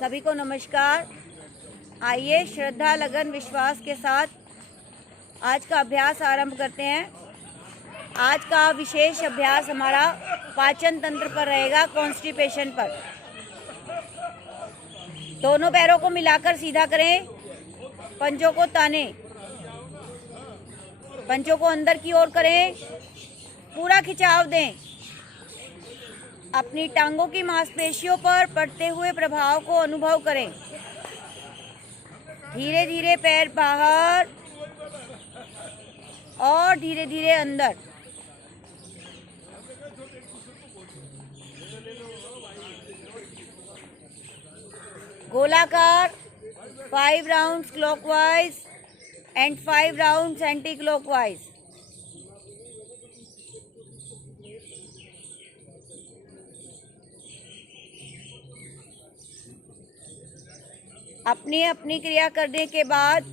सभी को नमस्कार। आइए श्रद्धा, लगन, विश्वास के साथ आज का अभ्यास आरंभ करते हैं। आज का विशेष अभ्यास हमारा पाचन तंत्र पर रहेगा, कॉन्स्टिपेशन पर। दोनों पैरों को मिलाकर सीधा करें, पंजों को ताने, पंजों को अंदर की ओर करें, पूरा खिंचाव दें। अपनी टांगों की मांसपेशियों पर पड़ते हुए प्रभाव को अनुभव करें। धीरे धीरे पैर बाहर और धीरे धीरे अंदर। गोलाकार 5 rounds clockwise and 5 rounds anti clockwise. अपनी अपनी क्रिया करने के बाद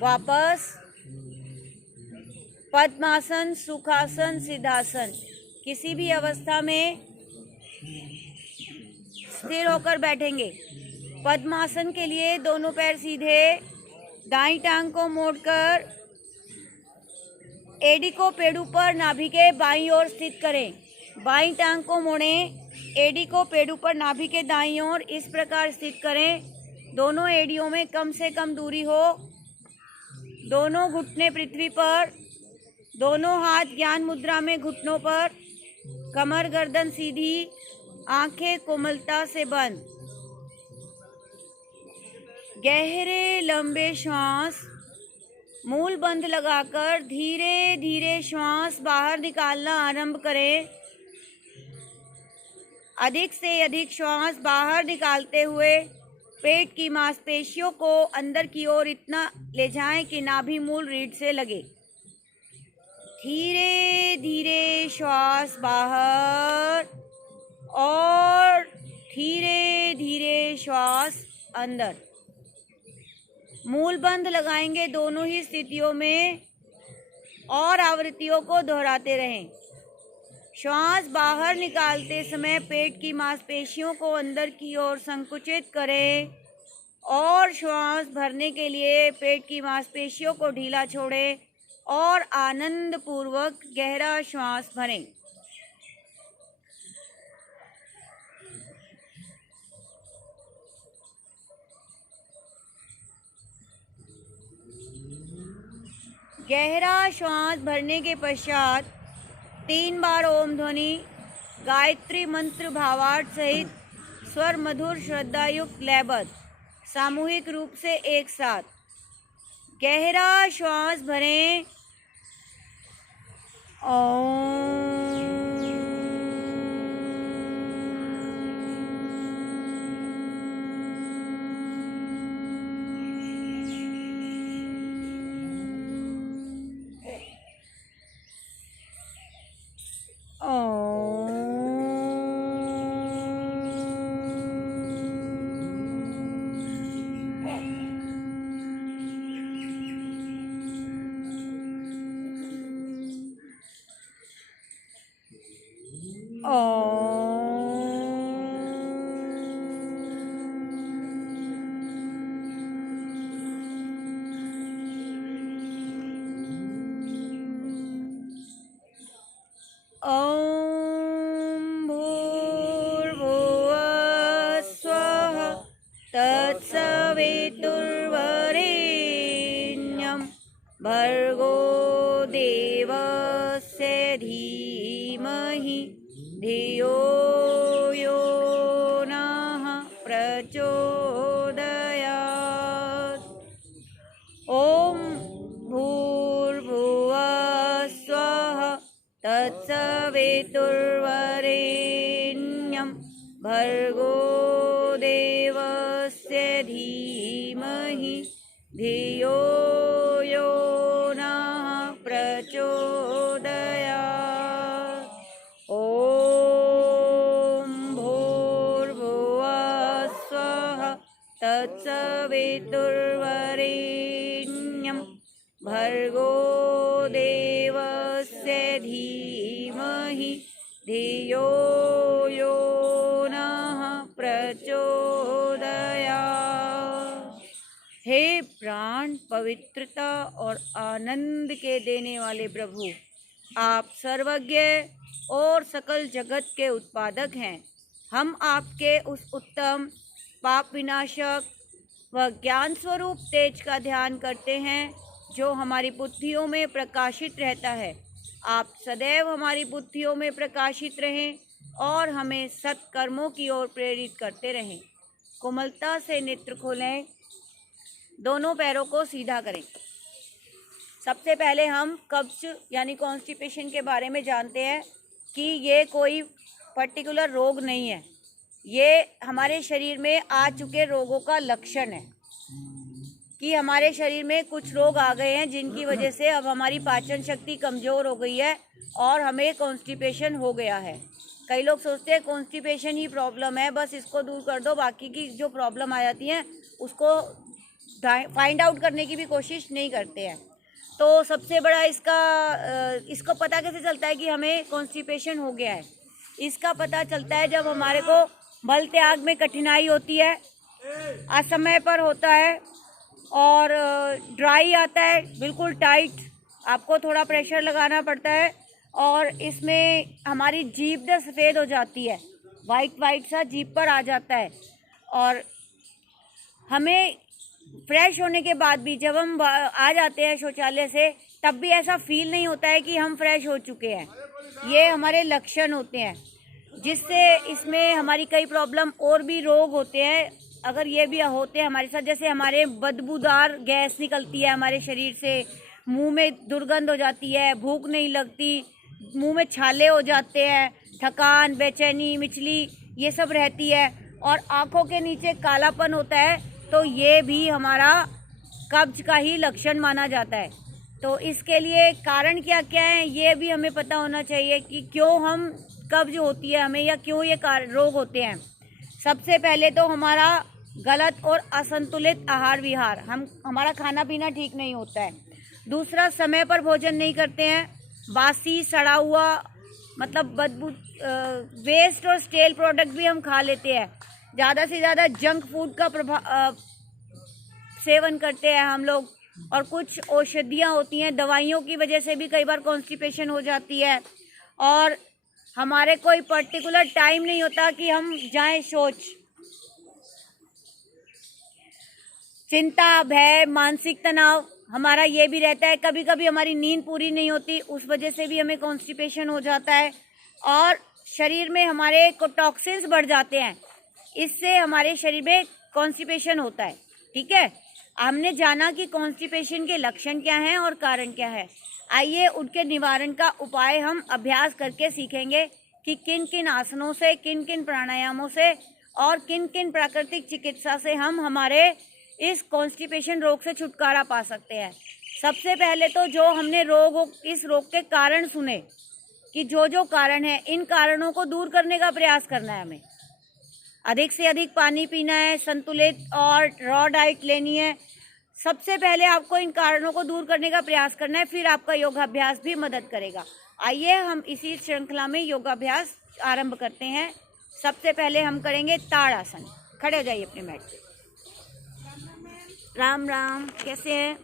वापस पद्मासन, सुखासन, सिद्धासन किसी भी अवस्था में स्थिर होकर बैठेंगे। पद्मासन के लिए दोनों पैर सीधे, दाईं टांग को मोड़कर एडी को पेड़ू पर नाभि के बाईं ओर स्थित करें। बाईं टांग को मोड़ें, एडी को पेड़ू पर नाभि के दाईं ओर इस प्रकार स्थित करें। दोनों एडियों में कम से कम दूरी हो। दोनों घुटने पृथ्वी पर, दोनों हाथ ज्ञान मुद्रा में घुटनों पर, कमर गर्दन सीधी, आंखें कोमलता से बंद। गहरे लंबे श्वास मूल बंद लगाकर धीरे धीरे श्वास बाहर निकालना आरंभ करें। अधिक से अधिक श्वास बाहर निकालते हुए पेट की मांसपेशियों को अंदर की ओर इतना ले जाएं कि नाभि मूल रीढ़ से लगे। धीरे धीरे श्वास बाहर और धीरे धीरे श्वास अंदर। मूल बंद लगाएंगे दोनों ही स्थितियों में और आवृत्तियों को दोहराते रहें। श्वास बाहर निकालते समय पेट की मांसपेशियों को अंदर की ओर संकुचित करें और श्वास भरने के लिए पेट की मांसपेशियों को ढीला छोड़ें और आनंद पूर्वक गहरा श्वास भरें। गहरा श्वास भरने के पश्चात 3 बार ओम ध्वनि, गायत्री मंत्र भावार्थ सहित स्वर मधुर श्रद्धायुक्त लयबद्ध सामूहिक रूप से एक साथ गहरा श्वास भरें। ओम। ॐ भूर्भुवः स्वः तत्सवितुर्वरेण्यं भर्गो देवस्य धीमहि धियो यो नः प्रचोदयात्। ॐ भूर्भुवः स्वः तत्सवितुर्वरेण्यं भर्गो देवस्य धीमहि धियो यो नः प्रचोदयात्। ॐ भूर्भुवः स्वः तत्सवितुर्वरेण्यं भर्गो देवस्य धीमहि धियो यो नः प्राण, पवित्रता और आनंद के देने वाले प्रभु, आप सर्वज्ञ और सकल जगत के उत्पादक हैं। हम आपके उस उत्तम, पाप विनाशक व ज्ञान स्वरूप तेज का ध्यान करते हैं जो हमारी बुद्धियों में प्रकाशित रहता है। आप सदैव हमारी बुद्धियों में प्रकाशित रहें और हमें सत्कर्मों की ओर प्रेरित करते रहें। कोमलता से नेत्र खोलें, दोनों पैरों को सीधा करें। सबसे पहले हम कब्ज यानी कॉन्स्टिपेशन के बारे में जानते हैं कि ये कोई पर्टिकुलर रोग नहीं है, ये हमारे शरीर में आ चुके रोगों का लक्षण है कि हमारे शरीर में कुछ रोग आ गए हैं जिनकी वजह से अब हमारी पाचन शक्ति कमज़ोर हो गई है और हमें कॉन्स्टिपेशन हो गया है। कई लोग सोचते हैं कॉन्स्टिपेशन ही प्रॉब्लम है, बस इसको दूर कर दो, बाकी की जो प्रॉब्लम आ जाती हैं उसको फाइंड आउट करने की भी कोशिश नहीं करते हैं। तो सबसे बड़ा इसको पता कैसे चलता है कि हमें कॉन्स्टिपेशन हो गया है? इसका पता चलता है जब हमारे को मल त्याग में कठिनाई होती है, असमय पर होता है और ड्राई आता है, बिल्कुल टाइट, आपको थोड़ा प्रेशर लगाना पड़ता है और इसमें हमारी जीभ सफ़ेद हो जाती है, वाइट सा जीभ पर आ जाता है। और हमें फ्रेश होने के बाद भी जब हम आ जाते हैं शौचालय से, तब भी ऐसा फील नहीं होता है कि हम फ्रेश हो चुके हैं। ये हमारे लक्षण होते हैं, जिससे इसमें हमारी कई प्रॉब्लम और भी रोग होते हैं अगर ये भी होते हैं हमारे साथ। जैसे हमारे बदबूदार गैस निकलती है हमारे शरीर से, मुंह में दुर्गंध हो जाती है, भूख नहीं लगती, मुंह में छाले हो जाते हैं, थकान, बेचैनी, मिचली ये सब रहती है और आँखों के नीचे कालापन होता है, तो ये भी हमारा कब्ज का ही लक्षण माना जाता है। तो इसके लिए कारण क्या क्या है ये भी हमें पता होना चाहिए कि क्यों हम कब्ज होती है हमें, या क्यों ये रोग होते हैं। सबसे पहले तो हमारा गलत और असंतुलित आहार विहार, हमारा खाना पीना ठीक नहीं होता है। दूसरा, समय पर भोजन नहीं करते हैं, बासी सड़ा हुआ मतलब बदबू वेस्ट और स्टेल प्रोडक्ट भी हम खा लेते हैं। ज़्यादा से ज़्यादा जंक फूड का सेवन करते हैं हम लोग, और कुछ औषधियाँ होती हैं, दवाइयों की वजह से भी कई बार कॉन्स्टिपेशन हो जाती है। और हमारे कोई पर्टिकुलर टाइम नहीं होता कि हम जाएं शौच। चिंता, भय, मानसिक तनाव हमारा ये भी रहता है। कभी कभी हमारी नींद पूरी नहीं होती, उस वजह से भी हमें कॉन्स्टिपेशन हो जाता है। और शरीर में हमारे को टॉक्सिन्स बढ़ जाते हैं, इससे हमारे शरीर में कॉन्स्टिपेशन होता है। ठीक है, हमने जाना कि कॉन्स्टिपेशन के लक्षण क्या हैं और कारण क्या है। आइए उनके निवारण का उपाय हम अभ्यास करके सीखेंगे कि किन किन आसनों से, किन किन प्राणायामों से और किन किन प्राकृतिक चिकित्सा से हम हमारे इस कॉन्स्टिपेशन रोग से छुटकारा पा सकते हैं। सबसे पहले तो जो हमने इस रोग के कारण सुने कि जो कारण है, इन कारणों को दूर करने का प्रयास करना है हमें। अधिक से अधिक पानी पीना है, संतुलित और रॉ डाइट लेनी है। सबसे पहले आपको इन कारणों को दूर करने का प्रयास करना है, फिर आपका योगाभ्यास भी मदद करेगा। आइए हम इसी श्रृंखला में योगाभ्यास आरंभ करते हैं। सबसे पहले हम करेंगे ताड़ासन। खड़े हो जाइए अपने मैट पे। राम राम, कैसे हैं?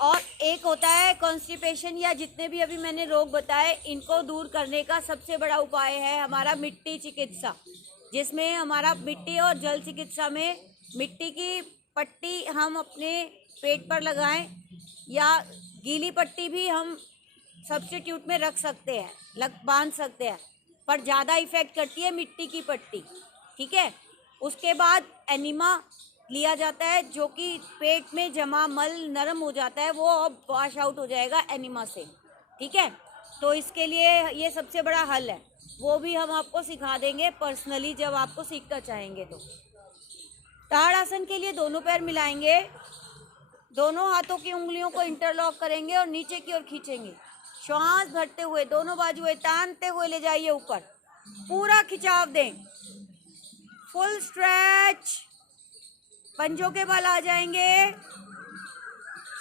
और एक होता है कॉन्स्टिपेशन या जितने भी अभी मैंने रोग बताए, इनको दूर करने का सबसे बड़ा उपाय है हमारा मिट्टी चिकित्सा, जिसमें हमारा मिट्टी और जल चिकित्सा में मिट्टी की पट्टी हम अपने पेट पर लगाएं, या गीली पट्टी भी हम सब्स्टिट्यूट में रख सकते हैं, बांध सकते हैं, पर ज़्यादा इफ़ेक्ट करती है मिट्टी की पट्टी। ठीक है, उसके बाद एनिमा लिया जाता है, जो कि पेट में जमा मल नरम हो जाता है, वो अब वॉश आउट हो जाएगा एनिमा से। ठीक है, तो इसके लिए ये सबसे बड़ा हल है, वो भी हम आपको सिखा देंगे पर्सनली जब आपको सीखना चाहेंगे तो। ताड़ासन के लिए दोनों पैर मिलाएंगे, दोनों हाथों की उंगलियों को इंटरलॉक करेंगे और नीचे की ओर खींचेंगे। श्वास भरते हुए दोनों बाजुएं तानते हुए ले जाइए ऊपर, पूरा खिंचाव दें, फुल स्ट्रेच। पंजों के बल आ जाएंगे,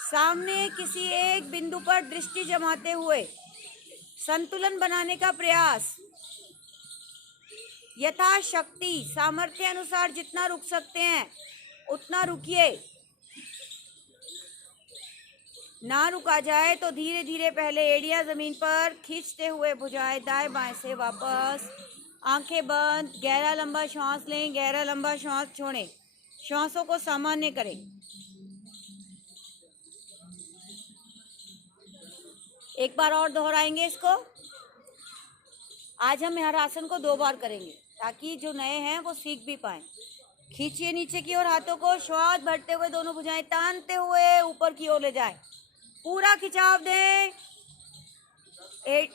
सामने किसी एक बिंदु पर दृष्टि जमाते हुए संतुलन बनाने का प्रयास। यथाशक्ति, सामर्थ्य अनुसार जितना रुक सकते हैं उतना रुकिए, ना रुका जाए तो धीरे धीरे पहले एड़ियां जमीन पर खींचते हुए भुजाएं दाएं बाएं से वापस। आंखें बंद, गहरा लंबा श्वास लें, गहरा लंबा श्वास छोड़ें, श्वासों को सामान्य करें। एक बार और दोहराएंगे इसको। आज हम हर आसन को 2 बार करेंगे ताकि जो नए हैं वो सीख भी पाएं। खींचिए नीचे की ओर हाथों को, श्वास भरते हुए दोनों भुजाएं तानते हुए ऊपर की ओर ले जाएं। पूरा खिंचाव दें,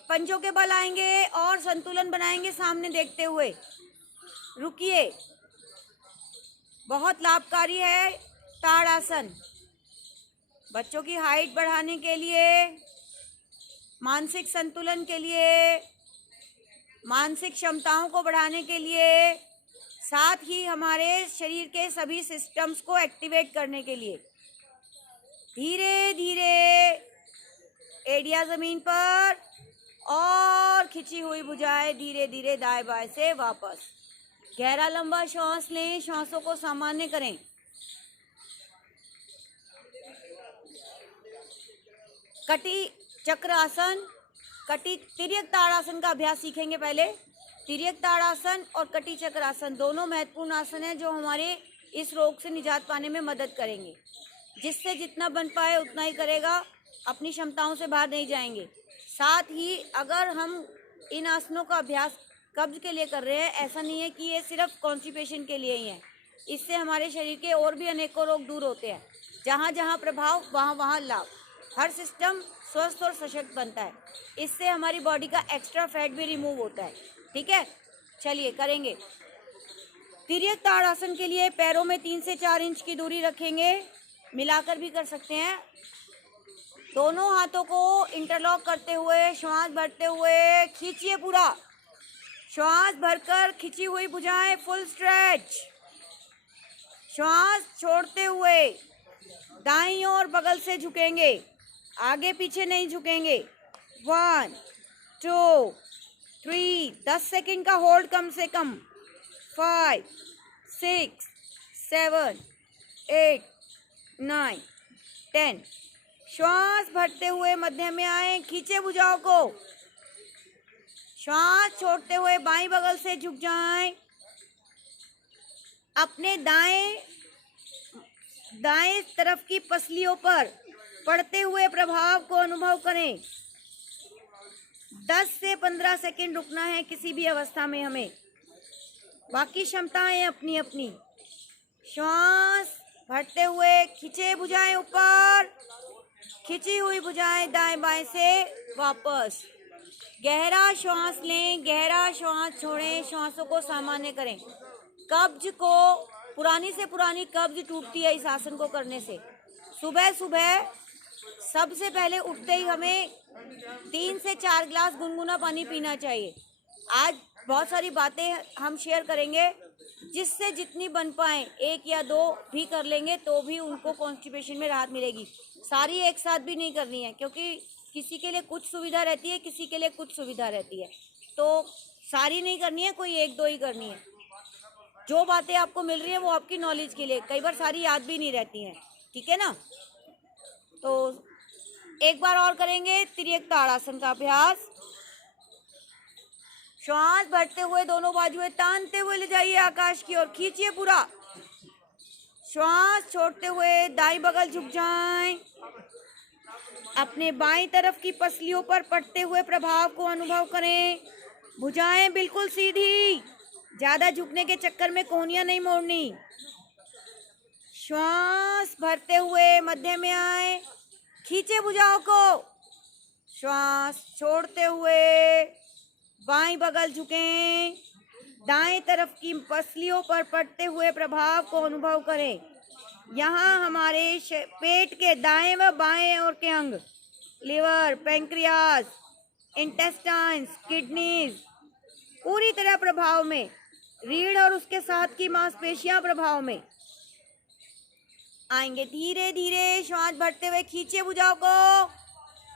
पंजों के बल आएंगे और संतुलन बनाएंगे सामने देखते हुए। रुकिए, बहुत लाभकारी है ताड़ासन। बच्चों की हाइट बढ़ाने के लिए, मानसिक संतुलन के लिए, मानसिक क्षमताओं को बढ़ाने के लिए, साथ ही हमारे शरीर के सभी सिस्टम्स को एक्टिवेट करने के लिए। धीरे धीरे एड़ियां जमीन पर और खिंची हुई भुजाएं धीरे धीरे दाएं बाएं से वापस। गहरा लंबा श्वास लें, श्वासों को सामान्य करें। कटी चक्र आसन, कटी तिर्यक ताड़ासन का अभ्यास सीखेंगे पहले। तिर्यक ताड़ासन और कटी चक्र आसन दोनों महत्वपूर्ण आसन हैं जो हमारे इस रोग से निजात पाने में मदद करेंगे। जिससे जितना बन पाए उतना ही करेगा, अपनी क्षमताओं से बाहर नहीं जाएंगे। साथ ही अगर हम इन आसनों का अभ्यास कब्ज के लिए कर रहे हैं, ऐसा नहीं है कि ये सिर्फ कॉन्स्टिपेशन के लिए ही है। इससे हमारे शरीर के और भी अनेकों रोग दूर होते हैं। जहाँ जहाँ प्रभाव वहाँ वहाँ लाभ, हर सिस्टम स्वस्थ और सशक्त बनता है। इससे हमारी बॉडी का एक्स्ट्रा फैट भी रिमूव होता है। ठीक है, चलिए करेंगे। तिर्यक ताड़ासन के लिए पैरों में 3 से 4 इंच की दूरी रखेंगे, मिलाकर भी कर सकते हैं। दोनों हाथों को इंटरलॉक करते हुए श्वास भरते हुए खींचिए पूरा। श्वास भरकर खिंची हुई भुजाएं फुल स्ट्रेच। श्वास छोड़ते हुए दाईं ओर बगल से झुकेंगे, आगे पीछे नहीं झुकेंगे। 1 2 3, 10 सेकंड का होल्ड कम से कम। 5 6 7 8 9 10। श्वास भरते हुए मध्य में आए, खींचे भुजाओं को। श्वास छोड़ते हुए बाईं बगल से झुक जाएं। अपने दाएं तरफ की पसलियों पर पड़ते हुए प्रभाव को अनुभव करें। 10 से 15 सेकंड रुकना है किसी भी अवस्था में हमें। बाकी क्षमताएं अपनी अपनी। श्वास भरते हुए खींचे भुजाएं ऊपर, खिंची हुई भुजाएं दाएं बाएं से वापस। गहरा श्वास लें, गहरा श्वास छोड़ें, श्वासों को सामान्य करें। कब्ज को, पुरानी से पुरानी कब्ज टूटती है इस आसन को करने से। सुबह सुबह सबसे पहले उठते ही हमें 3 से 4 गिलास गुनगुना पानी पीना चाहिए। आज बहुत सारी बातें हम शेयर करेंगे, जिससे जितनी बन पाए 1 या 2 भी कर लेंगे तो भी उनको कॉन्स्टिपेशन में राहत मिलेगी। सारी एक साथ भी नहीं करनी है, क्योंकि किसी के लिए कुछ सुविधा रहती है, किसी के लिए कुछ सुविधा रहती है। तो सारी नहीं करनी है, कोई 1-2 ही करनी है। जो बातें आपको मिल रही है वो आपकी नॉलेज के लिए, कई बार सारी याद भी नहीं रहती हैं। ठीक है ना? तो एक बार और करेंगे तिर्यक ताड़ासन का अभ्यास। श्वास भरते हुए दोनों बाजुएं तानते हुए ले जाइए आकाश की ओर, खींचिए पूरा। श्वास छोड़ते हुए दाईं बगल झुक जाएं। अपने बाईं तरफ की पसलियों पर पड़ते हुए प्रभाव को अनुभव करें। भुजाएं बिल्कुल सीधी, ज्यादा झुकने के चक्कर में कोहनियां नहीं मोड़नी। श्वास भरते हुए मध्य में आए, खींचे भुजाओं को। श्वास छोड़ते हुए बाईं बगल झुकें। दाएं तरफ की पसलियों पर पड़ते हुए प्रभाव को अनुभव करें। यहाँ हमारे पेट के दाएं व बाएं ओर के अंग, लिवर, पैंक्रियाज, इंटेस्टाइन्स, किडनीज पूरी तरह प्रभाव में। रीढ़ और उसके साथ की मांसपेशियां प्रभाव में आएंगे। धीरे धीरे श्वास भरते हुए खींचे भुजाओं को।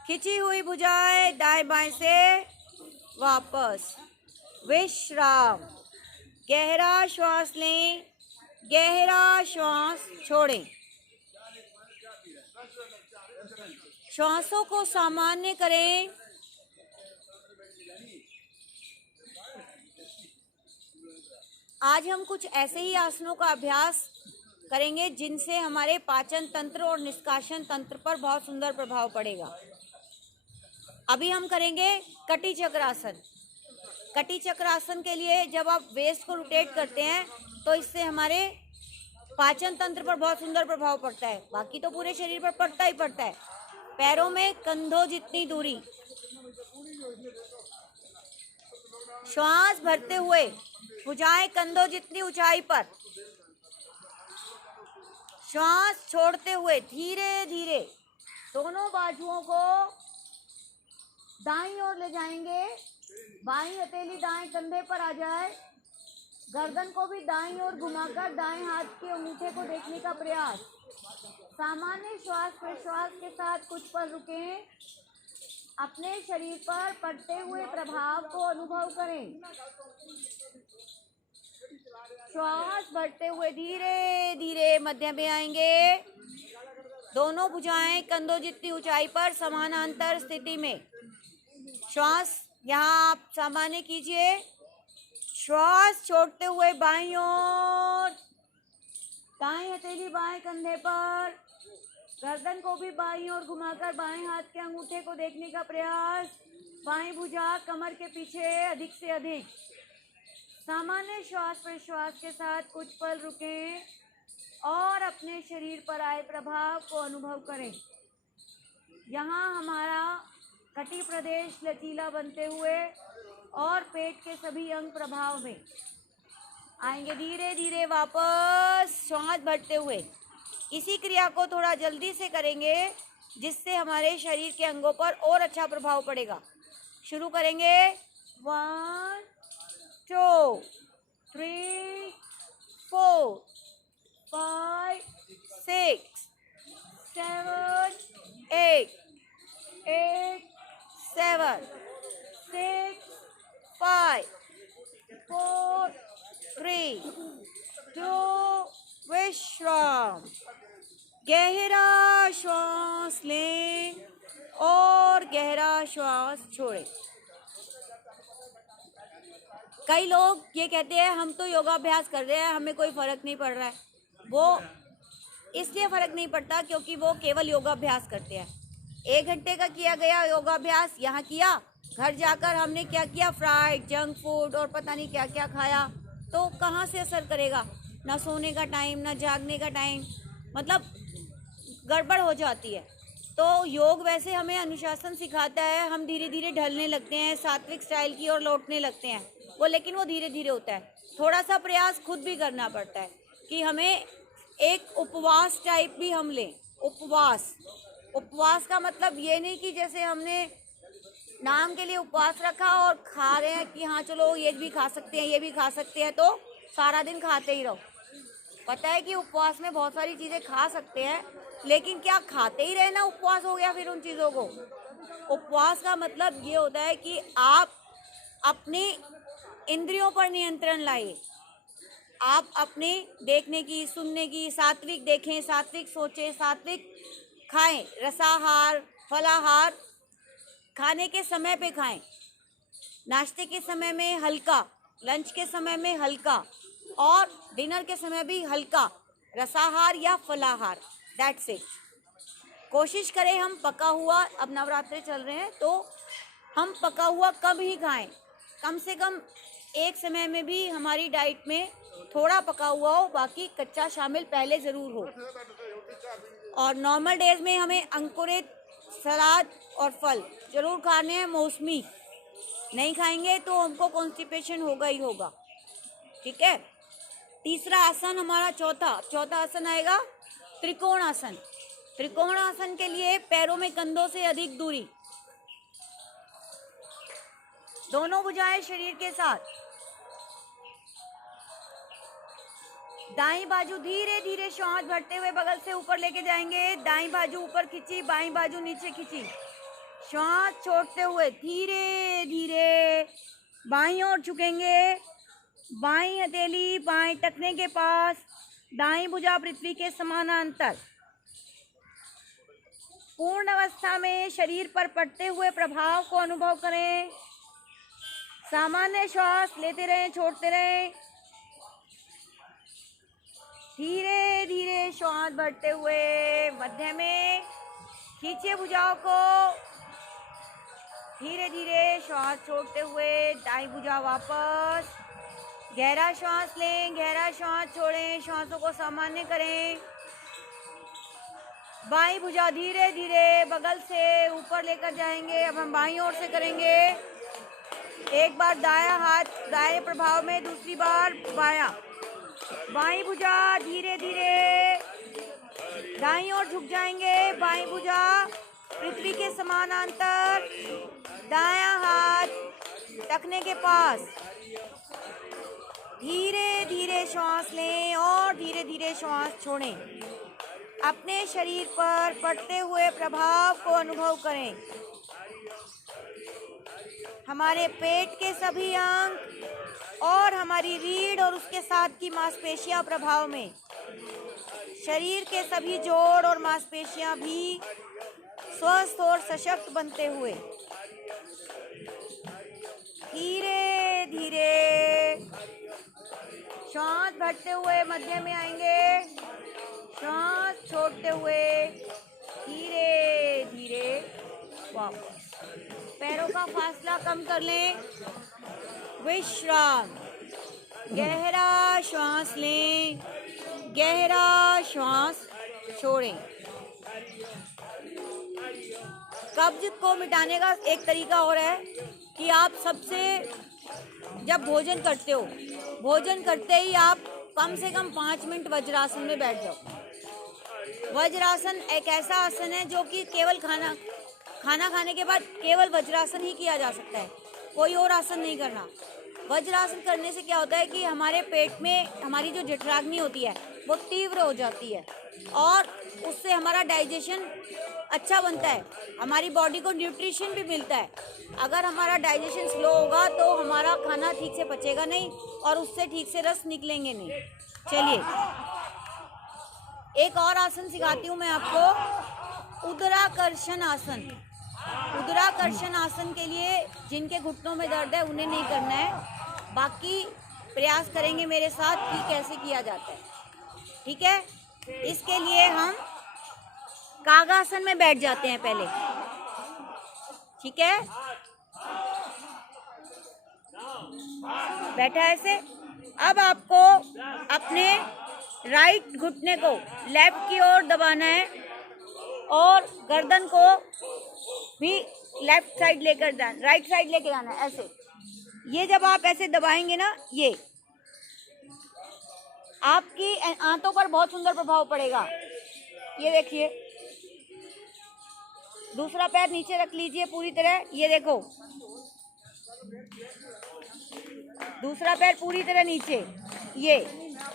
खिंची हुई भुजाएं दाएं बाएं से वापस। विश्राम। गहरा श्वास लें, गहरा श्वास छोड़ें। श्वासों को सामान्य करें। आज हम कुछ ऐसे ही आसनों का अभ्यास करेंगे जिनसे हमारे पाचन तंत्र और निष्कासन तंत्र पर बहुत सुंदर प्रभाव पड़ेगा। अभी हम करेंगे कटी चक्रासन। कटी चक्रासन के लिए जब आप वेस्ट को रोटेट करते हैं तो इससे हमारे पाचन तंत्र पर बहुत सुंदर प्रभाव पड़ता है। बाकी तो पूरे शरीर पर पड़ता ही पड़ता है। पैरों में कंधों जितनी दूरी। श्वास भरते हुए भुजाएं कंधों जितनी ऊंचाई पर। श्वास छोड़ते हुए धीरे धीरे दोनों बाजुओं को दाईं ओर ले जाएंगे। बाईं हथेली दाएं कंधे पर आ जाए। गर्दन को भी दाईं ओर घुमाकर दाएं हाथ के अंगूठे को देखने का प्रयास। सामान्य श्वास प्रश्वास के साथ कुछ पल रुकें। अपने शरीर पर पड़ते हुए प्रभाव को अनुभव करें। श्वास भरते हुए धीरे धीरे मध्य में आएंगे। दोनों भुजाएं कंधों जितनी ऊंचाई पर समानांतर स्थिति में। श्वास यहाँ आप सामान्य कीजिए। श्वास छोड़ते हुए बाईं ओर, दाएं हथेली बाएं कंधे पर। गर्दन को भी बाईं ओर घुमाकर बाएं हाथ के अंगूठे को देखने का प्रयास। बाईं भुजा कमर के पीछे अधिक से अधिक। सामान्य श्वास प्रश्वास के साथ कुछ पल रुकें और अपने शरीर पर आए प्रभाव को अनुभव करें। यहाँ हमारा कटी प्रदेश लचीला बनते हुए और पेट के सभी अंग प्रभाव में आएंगे। धीरे धीरे वापस श्वास भरते हुए इसी क्रिया को थोड़ा जल्दी से करेंगे जिससे हमारे शरीर के अंगों पर और अच्छा प्रभाव पड़ेगा। शुरू करेंगे। 1 2 3 4 5 6 7 8 7 6 5 4 3 2 विश्राम। गहरा श्वास लें और गहरा श्वास छोड़ें। कई लोग ये कहते हैं हम तो योगाभ्यास कर रहे हैं, हमें कोई फर्क नहीं पड़ रहा है। वो इसलिए फर्क नहीं पड़ता क्योंकि वो केवल योगाभ्यास करते हैं। 1 घंटे का किया गया योगाभ्यास यहाँ किया, घर जाकर हमने क्या किया, फ्राइड जंक फूड और पता नहीं क्या क्या खाया, तो कहाँ से असर करेगा। ना सोने का टाइम, ना जागने का टाइम, मतलब गड़बड़ हो जाती है। तो योग वैसे हमें अनुशासन सिखाता है। हम धीरे धीरे ढलने लगते हैं, सात्विक स्टाइल की ओर लौटने लगते हैं वो, लेकिन वो धीरे धीरे होता है। थोड़ा सा प्रयास खुद भी करना पड़ता है कि हमें एक उपवास टाइप भी हम लें। उपवास का मतलब ये नहीं कि जैसे हमने नाम के लिए उपवास रखा और खा रहे हैं कि हाँ चलो ये भी खा सकते हैं, ये भी खा सकते हैं, तो सारा दिन खाते ही रहो। पता है कि उपवास में बहुत सारी चीज़ें खा सकते हैं, लेकिन क्या खाते ही रहना उपवास हो गया फिर उन चीज़ों को। उपवास का मतलब ये होता है कि आप अपने इंद्रियों पर नियंत्रण लाइए। आप अपने देखने की, सुनने की, सात्विक देखें, सात्विक सोचें, सात्विक खाएं। रसाहार, फलाहार खाने के समय पे खाएं। नाश्ते के समय में हल्का, लंच के समय में हल्का और डिनर के समय भी हल्का रसाहार या फलाहार। That's it. कोशिश करें हम पका हुआ, अब नवरात्रे चल रहे हैं तो हम पका हुआ कम ही खाएं। कम से कम एक समय में भी हमारी डाइट में थोड़ा पका हुआ हो, बाकी कच्चा शामिल पहले ज़रूर हो। और नॉर्मल डेज में हमें अंकुरित सलाद और फल ज़रूर खाने हैं। मौसमी नहीं खाएंगे तो हमको कॉन्स्टिपेशन होगा ही होगा। ठीक है। तीसरा आसन हमारा चौथा आसन आएगा त्रिकोण आसन। त्रिकोण आसन के लिए पैरों में कंधों से अधिक दूरी, दोनों भुजाएं शरीर के साथ। दाईं बाजू धीरे धीरे श्वास भरते हुए बगल से ऊपर लेके जाएंगे। दाईं बाजू ऊपर खींची, बाईं बाजू नीचे खींची। श्वास छोड़ते हुए धीरे धीरे बाईं ओर झुकेंगे। बाईं हथेली बाएं टखने के पास, दाईं भुजा पृथ्वी के समानांतर। पूर्ण अवस्था में शरीर पर पड़ते हुए प्रभाव को अनुभव करें। सामान्य श्वास लेते रहें, छोड़ते रहें। धीरे धीरे श्वास बढ़ते हुए मध्य में खींचिए भुजाओं को। धीरे धीरे श्वास छोड़ते हुए दाईं भुजा वापस। गहरा श्वास लें, गहरा श्वास छोड़ें, श्वासों को सामान्य करें। बाईं भुजा धीरे धीरे बगल से ऊपर लेकर जाएंगे। अब हम बाईं ओर से करेंगे। एक बार दायां हाथ दाएं प्रभाव में, दूसरी बार बायां। बाईं भुजा धीरे धीरे दाईं ओर झुक जाएंगे। बाईं भुजा पृथ्वी के समानांतर, दायां हाथ टखने के पास। धीरे धीरे श्वास लें और धीरे धीरे श्वास छोड़ें। अपने शरीर पर पड़ते हुए प्रभाव को अनुभव करें। हमारे पेट के सभी अंग और हमारी रीढ़ और उसके साथ की मांसपेशियां प्रभाव में। शरीर के सभी जोड़ और मांसपेशियां भी स्वस्थ और सशक्त बनते हुए। धीरे धीरे श्वास भरते हुए मध्य में आएंगे। श्वास छोड़ते हुए धीरे धीरे वापस। पैरों का फासला कम कर लें। विश्राम। गहरा श्वास लें, गहरा श्वास छोड़ें। कब्ज को मिटाने का एक तरीका और है कि आप सबसे जब भोजन करते हो, भोजन करते ही आप कम से कम 5 मिनट वज्रासन में बैठ जाओ। वज्रासन एक ऐसा आसन है जो कि केवल खाना खाने के बाद केवल वज्रासन ही किया जा सकता है, कोई और आसन नहीं करना। वज्रासन करने से क्या होता है कि हमारे पेट में हमारी जो जठराग्नि होती है वो तीव्र हो जाती है और उससे हमारा डाइजेशन अच्छा बनता है, हमारी बॉडी को न्यूट्रिशन भी मिलता है। अगर हमारा डाइजेशन स्लो होगा तो हमारा खाना ठीक से पचेगा नहीं और उससे ठीक से रस निकलेंगे नहीं। चलिए एक और आसन सिखाती हूँ मैं आपको, उदराकर्षण आसन। उदराकर्षण आसन के लिए जिनके घुटनों में दर्द है उन्हें नहीं करना है, बाकी प्रयास करेंगे मेरे साथ कि कैसे किया जाता है। ठीक है, इसके लिए हम कागासन में बैठ जाते हैं पहले। ठीक है, बैठा ऐसे। अब आपको अपने राइट घुटने को लेफ्ट की ओर दबाना है और गर्दन को भी लेफ्ट साइड लेकर जाना, राइट साइड लेकर जाना है ऐसे। ये जब आप ऐसे दबाएंगे ना, ये आपकी आंतों पर बहुत सुंदर प्रभाव पड़ेगा। ये देखिए, दूसरा पैर नीचे रख लीजिए पूरी तरह। ये देखो, दूसरा पैर पूरी तरह नीचे, ये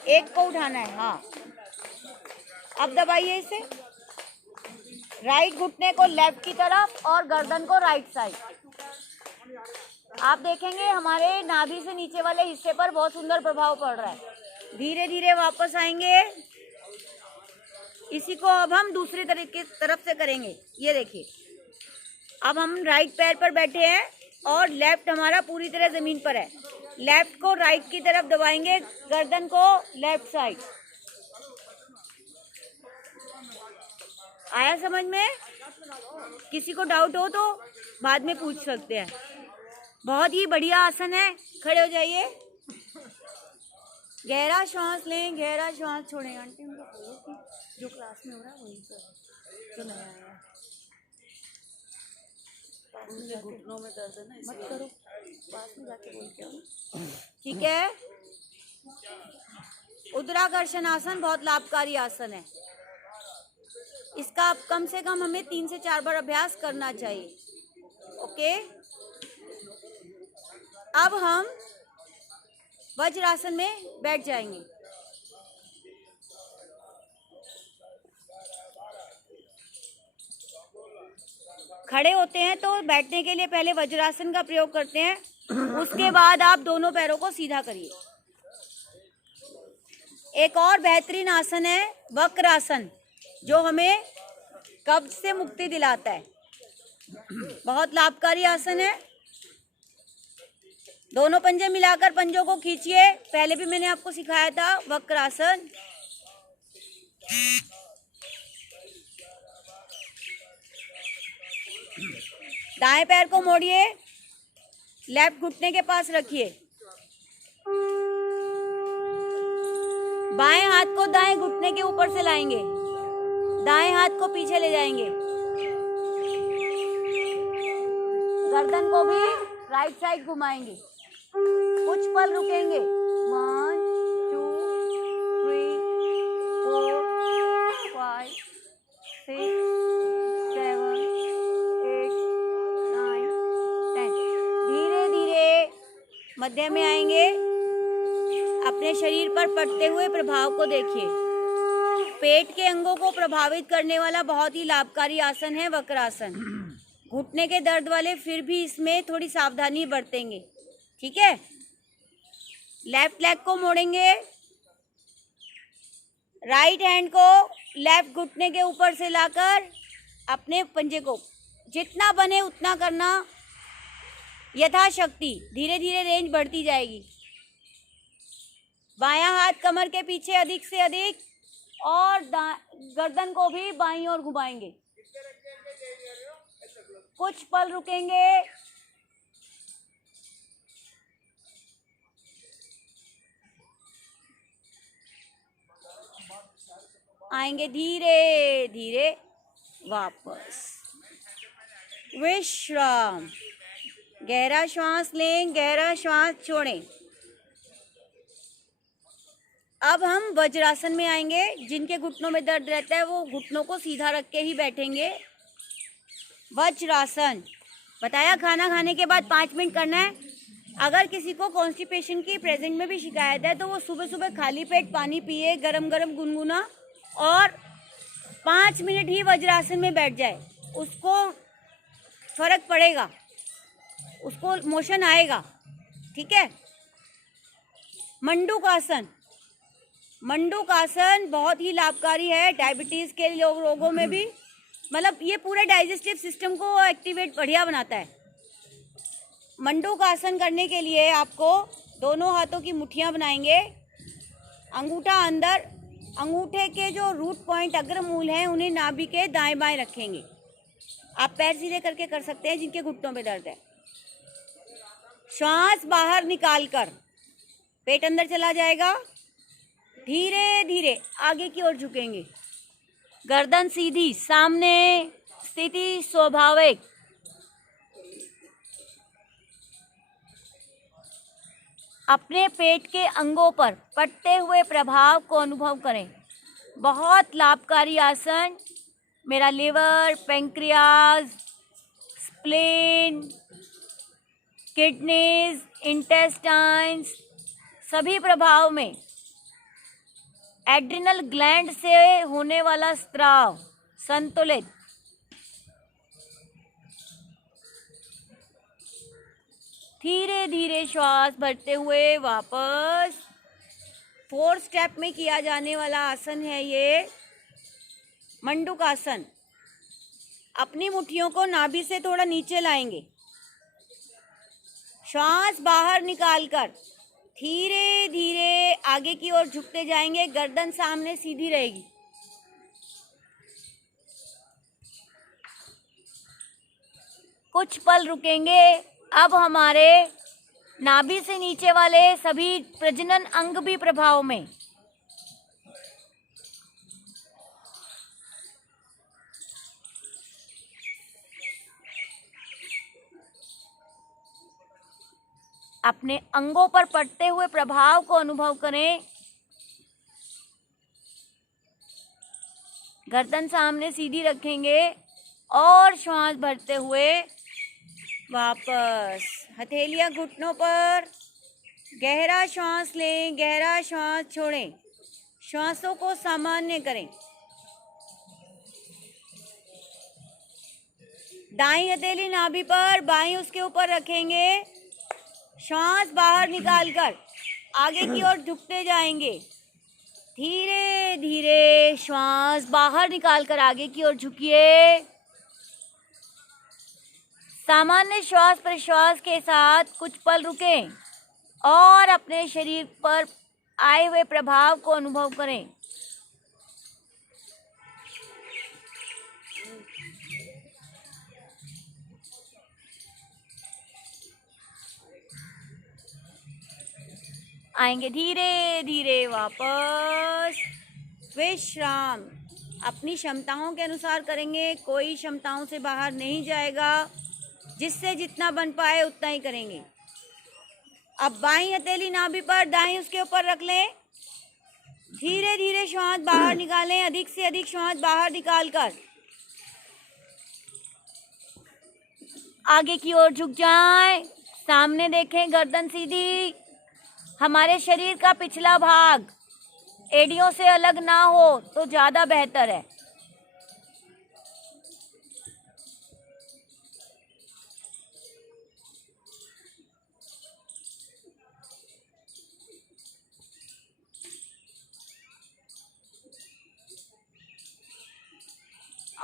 एक को उठाना है। हाँ, अब दबाइए इसे, राइट घुटने को लेफ्ट की तरफ और गर्दन को राइट साइड। आप देखेंगे हमारे नाभि से नीचे वाले हिस्से पर बहुत सुंदर प्रभाव पड़ रहा है। धीरे धीरे वापस आएंगे। इसी को अब हम दूसरी तरफ से करेंगे। ये देखिए, अब हम राइट पैर पर बैठे हैं और लेफ्ट हमारा पूरी तरह जमीन पर है। लेफ्ट को राइट की तरफ दबाएंगे, गर्दन को लेफ्ट साइड। आया समझ में? किसी को डाउट हो तो बाद में पूछ सकते हैं। बहुत ही बढ़िया आसन है। खड़े हो जाइए, गहरा श्वास लें, गहरा श्वास छोड़ें। आंटी उनको बोलो कि जो क्लास में हो रहा है वही जो नया आया है। मुझे घुटनों में दर्द है ना, मत करो, पास में जाके बोल के आओ। ठीक है, उदराकर्षण आसन बहुत लाभकारी आसन है। इसका कम से कम हमें 3 से 4 बार अभ्यास करना चाहिए। ओके, अब हम वज्रासन में बैठ जाएंगे। खड़े होते हैं तो बैठने के लिए पहले वज्रासन का प्रयोग करते हैं, उसके बाद आप दोनों पैरों को सीधा करिए। एक और बेहतरीन आसन है वक्रासन, जो हमें कब्ज से मुक्ति दिलाता है। बहुत लाभकारी आसन है। दोनों पंजे मिलाकर पंजों को खींचिए। पहले भी मैंने आपको सिखाया था वक्रासन। दाएं पैर को मोड़िए, लेफ्ट घुटने के पास रखिए। बाएं हाथ को दाएं घुटने के ऊपर से लाएंगे, दाएं हाथ को पीछे ले जाएंगे। गर्दन को भी राइट साइड घुमाएंगे। कुछ पल रुकेंगे। 1 2 3 4 5 6 7 8 9 10। धीरे धीरे मध्य में आएंगे। अपने शरीर पर पड़ते हुए प्रभाव को देखिए। पेट के अंगों को प्रभावित करने वाला बहुत ही लाभकारी आसन है वक्रासन। घुटने के दर्द वाले फिर भी इसमें थोड़ी सावधानी बरतेंगे, ठीक है। लेफ्ट लेग को मोड़ेंगे। राइट हैंड को लेफ्ट घुटने के ऊपर से लाकर अपने पंजे को जितना बने उतना करना, यथाशक्ति। धीरे धीरे रेंज बढ़ती जाएगी। बायां हाथ कमर के पीछे अधिक से अधिक, और गर्दन को भी बाईं ओर घुमाएंगे। कुछ पल रुकेंगे। आएंगे धीरे धीरे वापस। विश्राम। गहरा श्वास लें, गहरा श्वास छोड़ें। अब हम वज्रासन में आएंगे। जिनके घुटनों में दर्द रहता है वो घुटनों को सीधा रख के ही बैठेंगे। वज्रासन बताया, खाना खाने के बाद 5 मिनट करना है। अगर किसी को कॉन्स्टिपेशन की प्रेजेंट में भी शिकायत है तो वो सुबह सुबह खाली पेट पानी पिए, गरम गरम गुनगुना, और 5 मिनट ही वज्रासन में बैठ जाए। उसको फर्क पड़ेगा, उसको मोशन आएगा, ठीक है। मंडूकासन। मंडूकासन बहुत ही लाभकारी है डायबिटीज़ के रोगों में भी। मतलब ये पूरे डाइजेस्टिव सिस्टम को एक्टिवेट बढ़िया बनाता है। मंडूकासन करने के लिए आपको दोनों हाथों की मुट्ठियाँ बनाएंगे। अंगूठा अंदर, अंगूठे के जो रूट पॉइंट अग्रमूल हैं उन्हें नाभि के दाएं बाएं रखेंगे। आप पैर सीधे करके कर सकते हैं जिनके घुटनों में दर्द है। श्वास बाहर निकालकर पेट अंदर चला जाएगा। धीरे धीरे आगे की ओर झुकेंगे। गर्दन सीधी, सामने स्थिति स्वाभाविक। अपने पेट के अंगों पर पड़ते हुए प्रभाव को अनुभव करें। बहुत लाभकारी आसन। मेरा liver, pancreas, spleen, kidneys, intestines सभी प्रभाव में एड्रिनल ग्लैंड से होने वाला स्त्राव संतुलित। धीरे धीरे श्वास भरते हुए वापस। 4 स्टेप में किया जाने वाला आसन है ये मंडूकासन। अपनी मुट्ठियों को नाभि से थोड़ा नीचे लाएंगे। श्वास बाहर निकालकर धीरे धीरे आगे की ओर झुकते जाएंगे। गर्दन सामने सीधी रहेगी। कुछ पल रुकेंगे। अब हमारे नाभि से नीचे वाले सभी प्रजनन अंग भी प्रभाव में। अपने अंगों पर पड़ते हुए प्रभाव को अनुभव करें। गर्दन सामने सीधी रखेंगे और श्वास भरते हुए वापस। हथेलियां घुटनों पर। गहरा श्वास लें, गहरा श्वास छोड़ें। श्वासों को सामान्य करें। दाईं हथेली नाभि पर, बाईं उसके ऊपर रखेंगे। श्वास बाहर निकालकर आगे की ओर झुकते जाएंगे। धीरे धीरे श्वास बाहर निकालकर आगे की ओर झुकिए। सामान्य श्वास प्रश्वास के साथ कुछ पल रुकें और अपने शरीर पर आए हुए प्रभाव को अनुभव करें। आएंगे धीरे धीरे वापस। विश्राम अपनी क्षमताओं के अनुसार करेंगे, कोई क्षमताओं से बाहर नहीं जाएगा, जिससे जितना बन पाए उतना ही करेंगे। अब बाईं हथेली नाभि पर, दाईं उसके ऊपर रख लें। धीरे धीरे श्वास बाहर निकालें, अधिक से अधिक श्वास बाहर निकालकर आगे की ओर झुक जाएं। सामने देखें, गर्दन सीधी। हमारे शरीर का पिछला भाग एड़ियों से अलग ना हो तो ज़्यादा बेहतर है।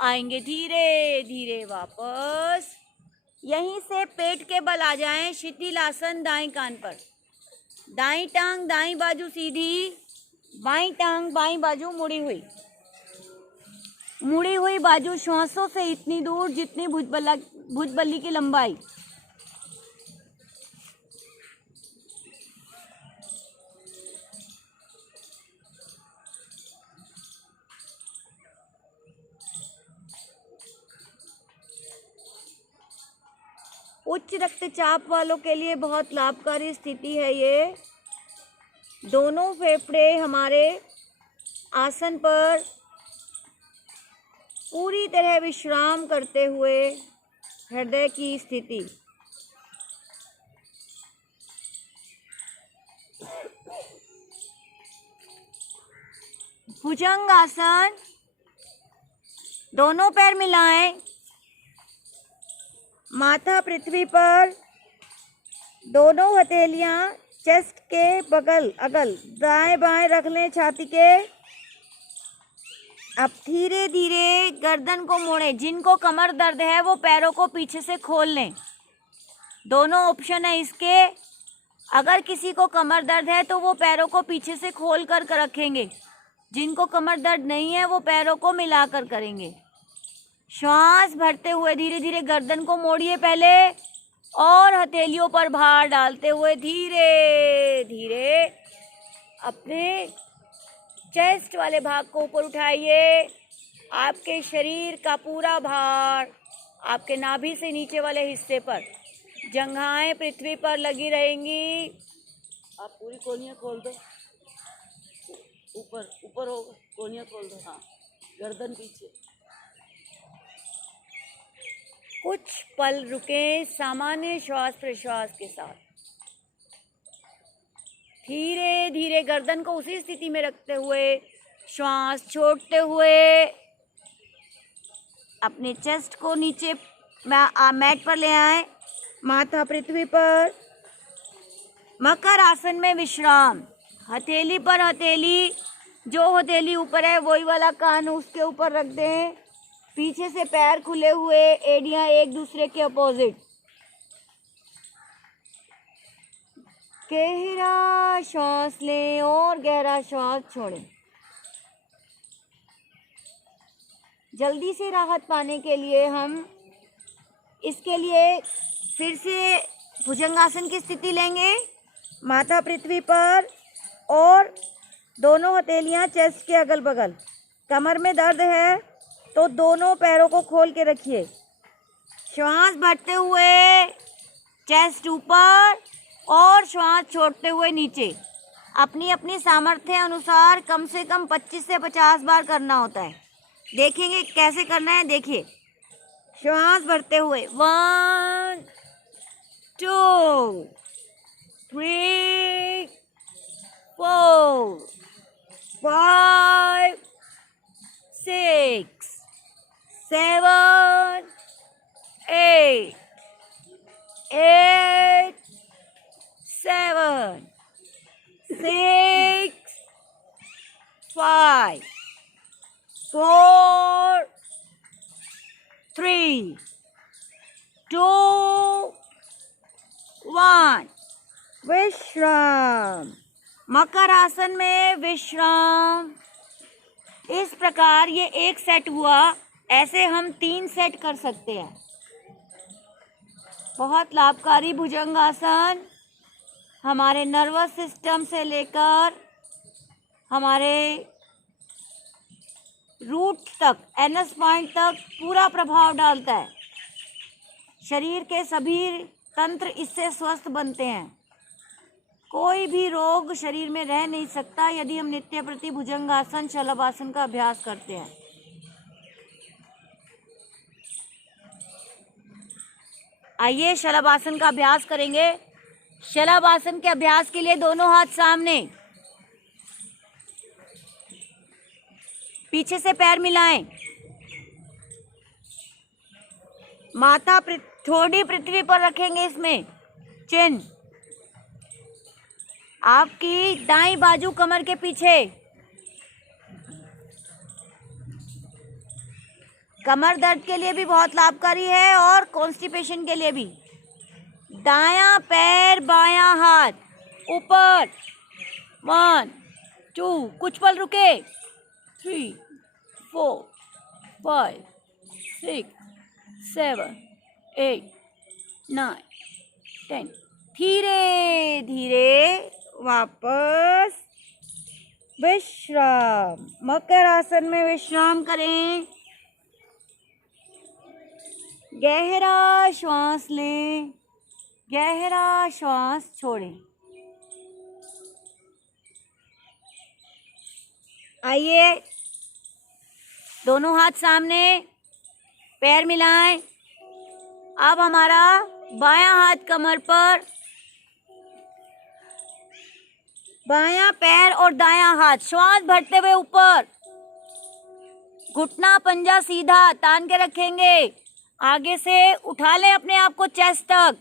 आएंगे धीरे धीरे वापस। यहीं से पेट के बल आ जाएं। शिथिल आसन दाएं कान पर। दाईं टांग दाईं बाजू सीधी, बाईं टांग बाईं बाजू मुड़ी हुई। मुड़ी हुई बाजू श्वासों से इतनी दूर जितनी भुजबल्ली की लंबाई। उच्च रक्तचाप वालों के लिए बहुत लाभकारी स्थिति है ये। दोनों फेफड़े हमारे आसन पर पूरी तरह विश्राम करते हुए हृदय की स्थिति। भुजंग आसन। दोनों पैर मिलाएं, माथा पृथ्वी पर, दोनों हथेलियां चेस्ट के बगल अगल दाएं बाएं रख लें छाती के। अब धीरे धीरे गर्दन को मोड़ें। जिनको कमर दर्द है वो पैरों को पीछे से खोल लें। दोनों ऑप्शन है इसके। अगर किसी को कमर दर्द है तो वो पैरों को पीछे से खोल कर रखेंगे। जिनको कमर दर्द नहीं है वो पैरों को मिलाकर करेंगे। श्वास भरते हुए धीरे धीरे गर्दन को मोड़िए पहले और हथेलियों पर भार डालते हुए धीरे धीरे अपने चेस्ट वाले भाग को ऊपर उठाइए। आपके शरीर का पूरा भार आपके नाभि से नीचे वाले हिस्से पर, जंघाएं पृथ्वी पर लगी रहेंगी। आप पूरी कोहनियाँ खोल दो, ऊपर ऊपर होगा, कोहनियाँ खोल दो। हाँ, गर्दन पीछे। कुछ पल रुकें सामान्य श्वास प्रश्वास के साथ। धीरे धीरे गर्दन को उसी स्थिति में रखते हुए श्वास छोड़ते हुए अपने चेस्ट को नीचे मैट पर ले आएं। माथा पृथ्वी पर। मकर आसन में विश्राम। हथेली पर हथेली, जो हथेली ऊपर है वही वाला कान उसके ऊपर रख दें। पीछे से पैर खुले हुए, एड़ियां एक दूसरे के अपोजिट। गहरा श्वास लें और गहरा श्वास छोड़ें। जल्दी से राहत पाने के लिए हम इसके लिए फिर से भुजंगासन की स्थिति लेंगे। माथा पृथ्वी पर और दोनों हथेलियां चेस्ट के अगल बगल। कमर में दर्द है तो दोनों पैरों को खोल के रखिए। श्वास भरते हुए चेस्ट ऊपर और श्वास छोड़ते हुए नीचे। अपनी अपनी सामर्थ्य अनुसार कम से कम 25 से 50 बार करना होता है। देखेंगे कैसे करना है, देखिए। श्वास भरते हुए 1 2 3 4 5 6 7 8 8 7 6 5 4 3 2 1 विश्राम। मकर आसन में विश्राम। इस प्रकार ये एक सेट हुआ, ऐसे हम 3 सेट कर सकते हैं। बहुत लाभकारी भुजंग आसन हमारे नर्वस सिस्टम से लेकर हमारे रूट तक, एनस पॉइंट तक पूरा प्रभाव डालता है। शरीर के सभी तंत्र इससे स्वस्थ बनते हैं। कोई भी रोग शरीर में रह नहीं सकता यदि हम नित्य प्रति भुजंगासन शलभासन का अभ्यास करते हैं। आइए शलभासन का अभ्यास करेंगे। शलभासन के अभ्यास के लिए दोनों हाथ सामने, पीछे से पैर मिलाएं, माथा थोड़ी पृथ्वी पर रखेंगे। इसमें चिन आपकी दाईं बाजू कमर के पीछे। कमर दर्द के लिए भी बहुत लाभकारी है और कॉन्स्टिपेशन के लिए भी। दायां पैर बायां हाथ ऊपर। 1 2 कुछ पल रुके। 3 4 5 6 7 8 9 10। धीरे धीरे वापस विश्राम। मकर आसन में विश्राम करें। गहरा श्वास लें, गहरा श्वास छोड़ें। आइए दोनों हाथ सामने, पैर मिलाएं। अब हमारा बायां हाथ कमर पर, बायां पैर और दायां हाथ श्वास भरते हुए ऊपर। घुटना पंजा सीधा तान के रखेंगे। आगे से उठा लें अपने आप को चेस्ट तक।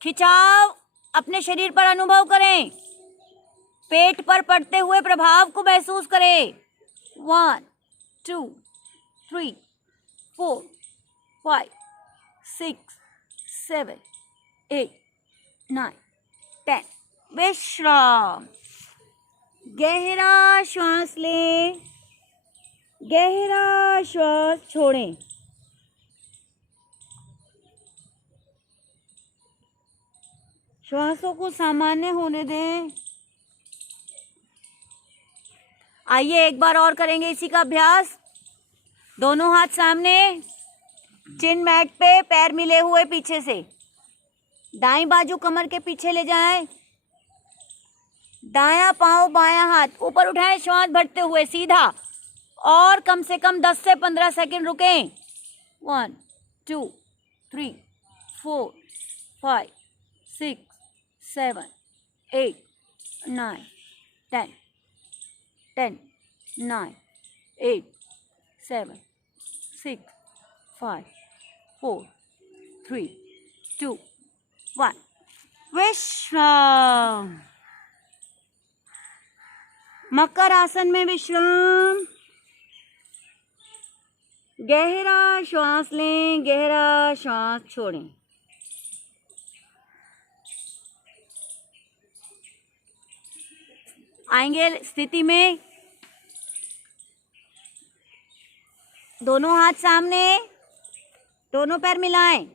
खिंचाव अपने शरीर पर अनुभव करें। पेट पर पड़ते हुए प्रभाव को महसूस करें। 1 2 3 4 5 6 7 8 9 10। विश्राम। गहरा श्वास लें, गहरा श्वास छोड़ें। श्वासों को सामान्य होने दें। आइए एक बार और करेंगे इसी का अभ्यास। दोनों हाथ सामने, चिन मैट पे, पैर मिले हुए पीछे से। दाईं बाजू कमर के पीछे ले जाएं। दायां पांव बायां हाथ ऊपर उठाएं, श्वास भरते हुए सीधा। और कम से कम 10 से 15 सेकंड रुकें। 1 2 3 4 5 6 7 8 9 10 10 9 8 7 6 5 4 3 2 1। विश्राम। मकर आसन में विश्राम। गहरा श्वास लें, गहरा श्वास छोड़ें। आएंगे स्थिति में। दोनों हाथ सामने, दोनों पैर मिलाएं।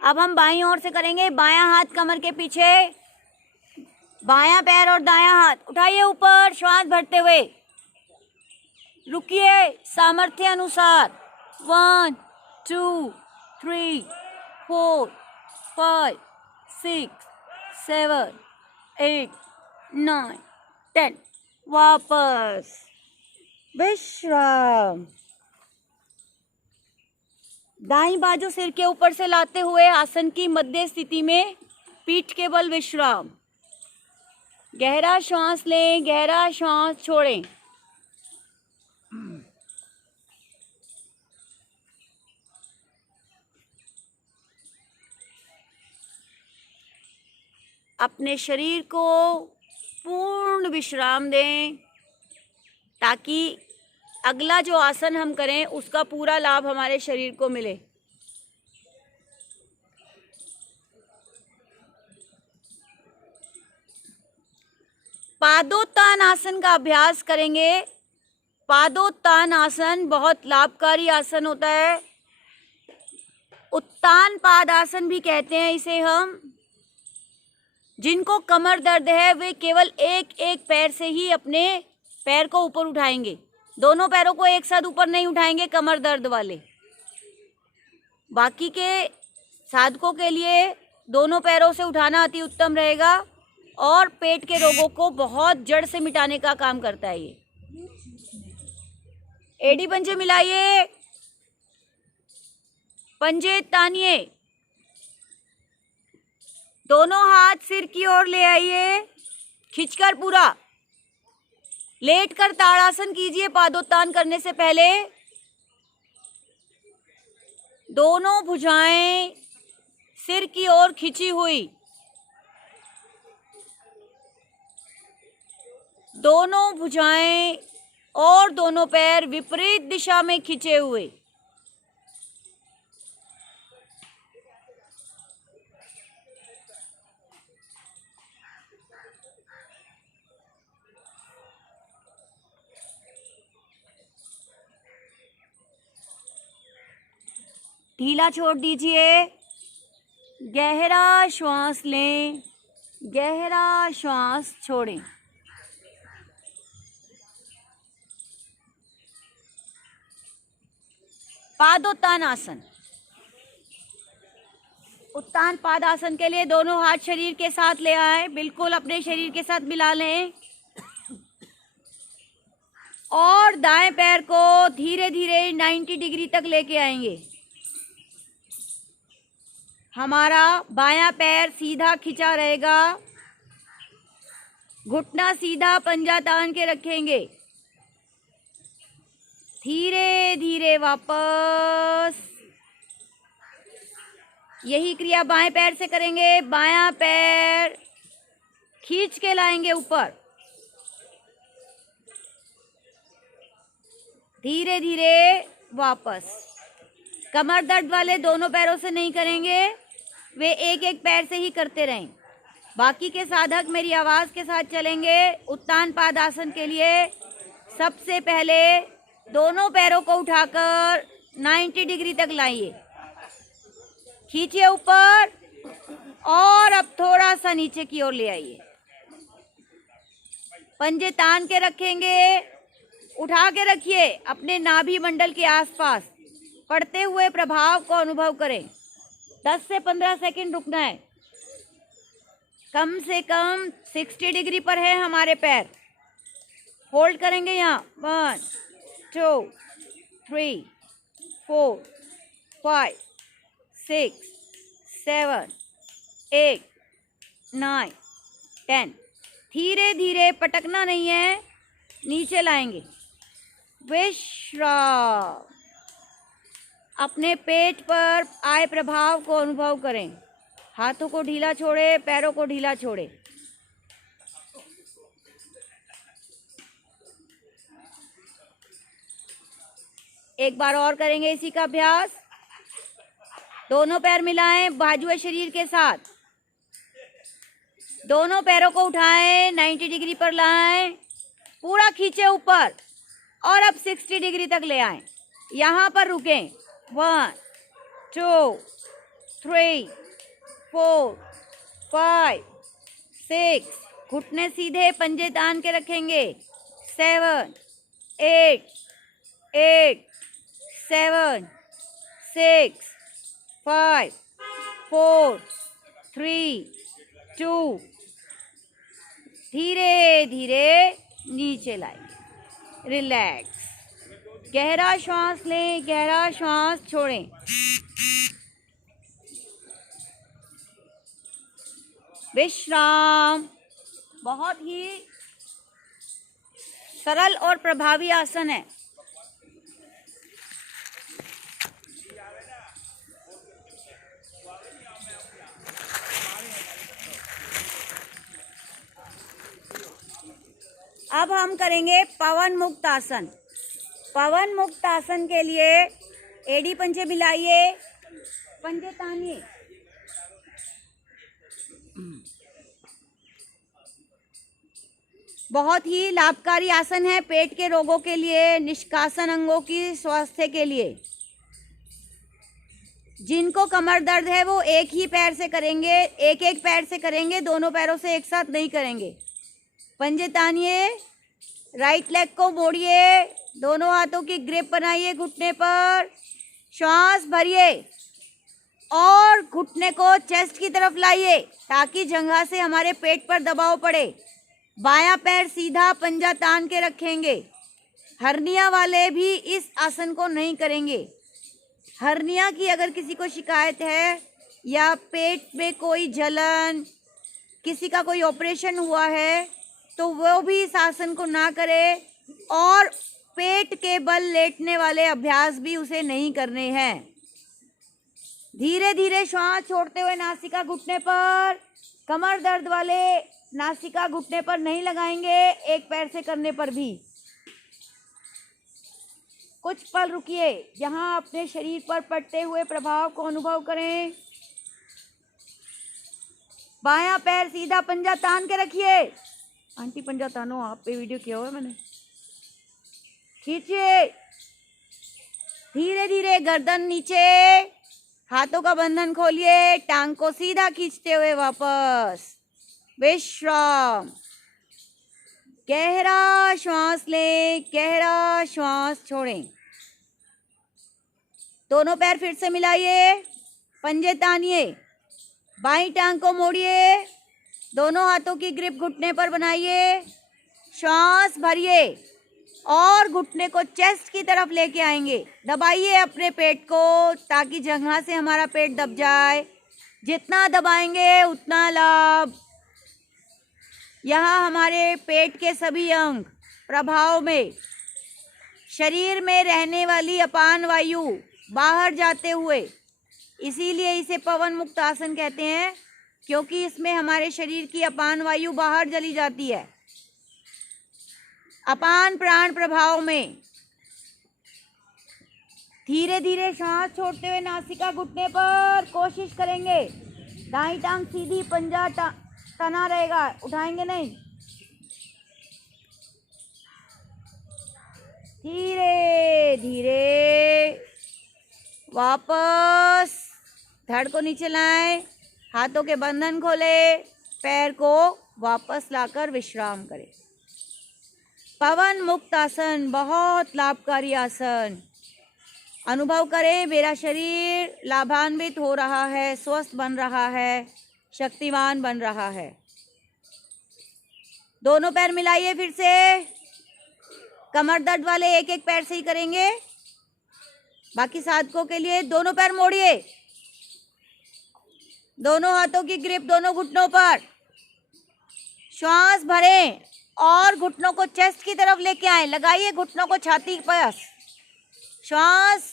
अब हम बाईं ओर से करेंगे। बायां हाथ कमर के पीछे, बायां पैर और दायां हाथ उठाइए ऊपर, श्वास भरते हुए। रुकिए सामर्थ्य अनुसार। 1 2 3 4 5 6 7 8 9 10। वापस विश्राम। दाईं बाजू सिर के ऊपर से लाते हुए आसन की मध्य स्थिति में पीठ के बल विश्राम। गहरा श्वास लें, गहरा श्वास छोड़ें। अपने शरीर को पूर्ण विश्राम दें। ताकि अगला जो आसन हम करें उसका पूरा लाभ हमारे शरीर को मिले। पादोत्तान आसन का अभ्यास करेंगे। पादोत्तान आसन बहुत लाभकारी आसन होता है। उत्तान पाद आसन भी कहते हैं इसे हम। जिनको कमर दर्द है वे केवल एक एक पैर से ही अपने पैर को ऊपर उठाएंगे, दोनों पैरों को एक साथ ऊपर नहीं उठाएंगे कमर दर्द वाले। बाकी के साधकों के लिए दोनों पैरों से उठाना अति उत्तम रहेगा और पेट के रोगों को बहुत जड़ से मिटाने का काम करता है ये। एडी पंजे मिलाइए, पंजे तानिए, दोनों हाथ सिर की ओर ले आइए, खींचकर पूरा। लेटकर ताड़ासन कीजिए पादोत्तान करने से पहले। दोनों भुजाएं सिर की ओर खींची हुई, दोनों भुजाएं और दोनों पैर विपरीत दिशा में खींचे हुए। ढीला छोड़ दीजिए। गहरा श्वास लें, गहरा श्वास छोड़ें। पादोत्तान आसन। उत्तान पाद आसन के लिए दोनों हाथ शरीर के साथ ले आए, बिल्कुल अपने शरीर के साथ मिला लें और दाएं पैर को धीरे धीरे 90 डिग्री तक लेके आएंगे। हमारा बायां पैर सीधा खिंचा रहेगा, घुटना सीधा, पंजा तान के रखेंगे। धीरे धीरे वापस। यही क्रिया बाएं पैर से करेंगे। बायां पैर खींच के लाएंगे ऊपर। धीरे धीरे वापस। कमर दर्द वाले दोनों पैरों से नहीं करेंगे, वे एक एक पैर से ही करते रहें। बाकी के साधक मेरी आवाज़ के साथ चलेंगे। उत्तान पाद आसन के लिए सबसे पहले दोनों पैरों को उठाकर 90 डिग्री तक लाइए, खींचिए ऊपर और अब थोड़ा सा नीचे की ओर ले आइए। पंजे तान के रखेंगे, उठा के रखिए अपने नाभि मंडल के आसपास। पड़ते हुए प्रभाव को अनुभव करें। 10 से 15 सेकंड रुकना है। कम से कम 60 डिग्री पर है हमारे पैर। होल्ड करेंगे यहाँ। 1 2 3 4 5 6 7 8 9 10। धीरे धीरे, पटकना नहीं है, नीचे लाएंगे। विश्राम। अपने पेट पर आए प्रभाव को अनुभव करें। हाथों को ढीला छोड़े, पैरों को ढीला छोड़े। एक बार और करेंगे इसी का अभ्यास। दोनों पैर मिलाएं बाजुए शरीर के साथ। दोनों पैरों को उठाएं, 90 डिग्री पर लाएं, पूरा खींचे ऊपर और अब 60 डिग्री तक ले आएं। यहाँ पर रुकें। 1 2 3 4 5 6। घुटने सीधे, पंजे तान के रखेंगे। 7 8 8 7 6 5 4 3 2। धीरे धीरे नीचे लाएं। रिलैक्स। गहरा श्वास लें, गहरा श्वास छोड़ें। विश्राम। बहुत ही सरल और प्रभावी आसन है। अब हम करेंगे पवन मुक्त आसन। पवन मुक्त आसन के लिए एडी पंजे मिलाइए, पंजे तानिए। बहुत ही लाभकारी आसन है पेट के रोगों के लिए, निष्कासन अंगों की स्वास्थ्य के लिए। जिनको कमर दर्द है वो एक ही पैर से करेंगे, एक एक पैर से करेंगे, दोनों पैरों से एक साथ नहीं करेंगे। पंजे तानिए, राइट लेग को मोड़िए, दोनों हाथों की ग्रिप बनाइए घुटने पर, श्वास भरिए और घुटने को चेस्ट की तरफ लाइए ताकि जंघा से हमारे पेट पर दबाव पड़े। बायां पैर सीधा पंजा तान के रखेंगे। हर्निया वाले भी इस आसन को नहीं करेंगे। हर्निया की अगर किसी को शिकायत है या पेट में कोई जलन, किसी का कोई ऑपरेशन हुआ है, तो वो भी इस आसन को ना करे और पेट के बल लेटने वाले अभ्यास भी उसे नहीं करने हैं। धीरे धीरे श्वास छोड़ते हुए नासिका घुटने पर। कमर दर्द वाले नासिका घुटने पर नहीं लगाएंगे, एक पैर से करने पर भी। कुछ पल रुकिए, यहाँ अपने शरीर पर पड़ते हुए प्रभाव को अनुभव करें। बायां पैर सीधा पंजा तान के रखिए। आंटी पंजा तानो, आप पे वीडियो किया हुआ है मैंने। खींचिए, धीरे धीरे गर्दन नीचे, हाथों का बंधन खोलिए, टांग को सीधा खींचते हुए वापस। विश्राम। गहरा श्वास लें, गहरा श्वास छोड़ें। दोनों पैर फिर से मिलाइए, पंजे तानिए, बाईं टांग को मोड़िए, दोनों हाथों की ग्रिप घुटने पर बनाइए, श्वास भरिए और घुटने को चेस्ट की तरफ लेके आएंगे। दबाइए अपने पेट को ताकि जगह से हमारा पेट दब जाए। जितना दबाएंगे उतना लाभ। यहाँ हमारे पेट के सभी अंग प्रभाव में, शरीर में रहने वाली अपान वायु बाहर जाते हुए, इसीलिए इसे पवन मुक्त आसन कहते हैं, क्योंकि इसमें हमारे शरीर की अपान वायु बाहर चली जाती है। अपान प्राण प्रभाव में धीरे धीरे श्वास छोड़ते हुए नासिका घुटने पर कोशिश करेंगे। दाईं टांग सीधी, पंजा तना रहेगा, उठाएंगे नहीं। धीरे धीरे वापस धड़ को नीचे लाएं, हाथों के बंधन खोले, पैर को वापस लाकर विश्राम करें। पवन मुक्त आसन बहुत लाभकारी आसन। अनुभव करें, मेरा शरीर लाभान्वित हो रहा है, स्वस्थ बन रहा है, शक्तिमान बन रहा है। दोनों पैर मिलाइए फिर से। कमर दर्द वाले एक एक पैर से ही करेंगे। बाकी साधकों के लिए दोनों पैर मोड़िए, दोनों हाथों की ग्रिप दोनों घुटनों पर। श्वास भरें और घुटनों को चेस्ट की तरफ लेके आए। लगाइए घुटनों को छाती के पास। श्वास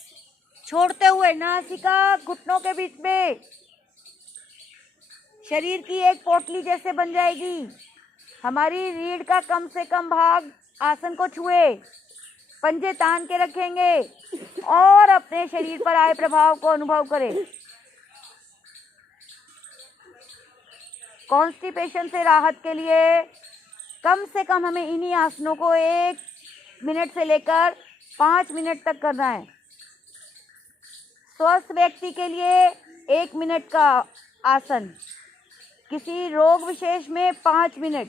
छोड़ते हुए नासिका घुटनों के बीच में, शरीर की एक पोटली जैसे बन जाएगी। हमारी रीढ़ का कम से कम भाग आसन को छुए। पंजे तान के रखेंगे और अपने शरीर पर आए प्रभाव को अनुभव करें। कॉन्स्टिपेशन से राहत के लिए कम से कम हमें इन्हीं आसनों को 1 मिनट से लेकर 5 मिनट तक करना है। स्वस्थ व्यक्ति के लिए 1 मिनट का आसन, किसी रोग विशेष में 5 मिनट,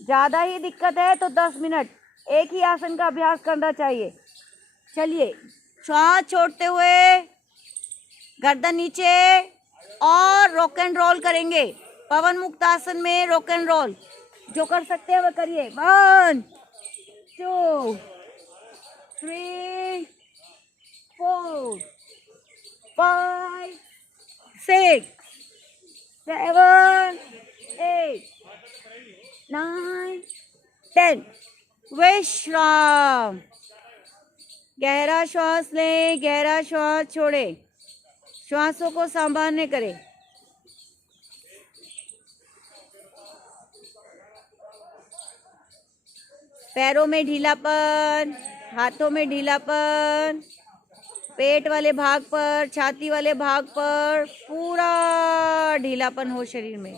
ज़्यादा ही दिक्कत है तो 10 मिनट एक ही आसन का अभ्यास करना चाहिए। चलिए, श्वास छोड़ते हुए गर्दन नीचे और रॉक एंड रोल करेंगे। पवन मुक्त आसन में रॉक एंड रोल जो कर सकते हैं वो करिए। 1 2 3 4 5 6 7 8 9 10। विश्राम। गहरा श्वास लें, गहरा श्वास छोड़ें, श्वासों को सामान्य करें। पैरों में ढीलापन, हाथों में ढीलापन, पेट वाले भाग पर, छाती वाले भाग पर पूरा ढीलापन हो शरीर में।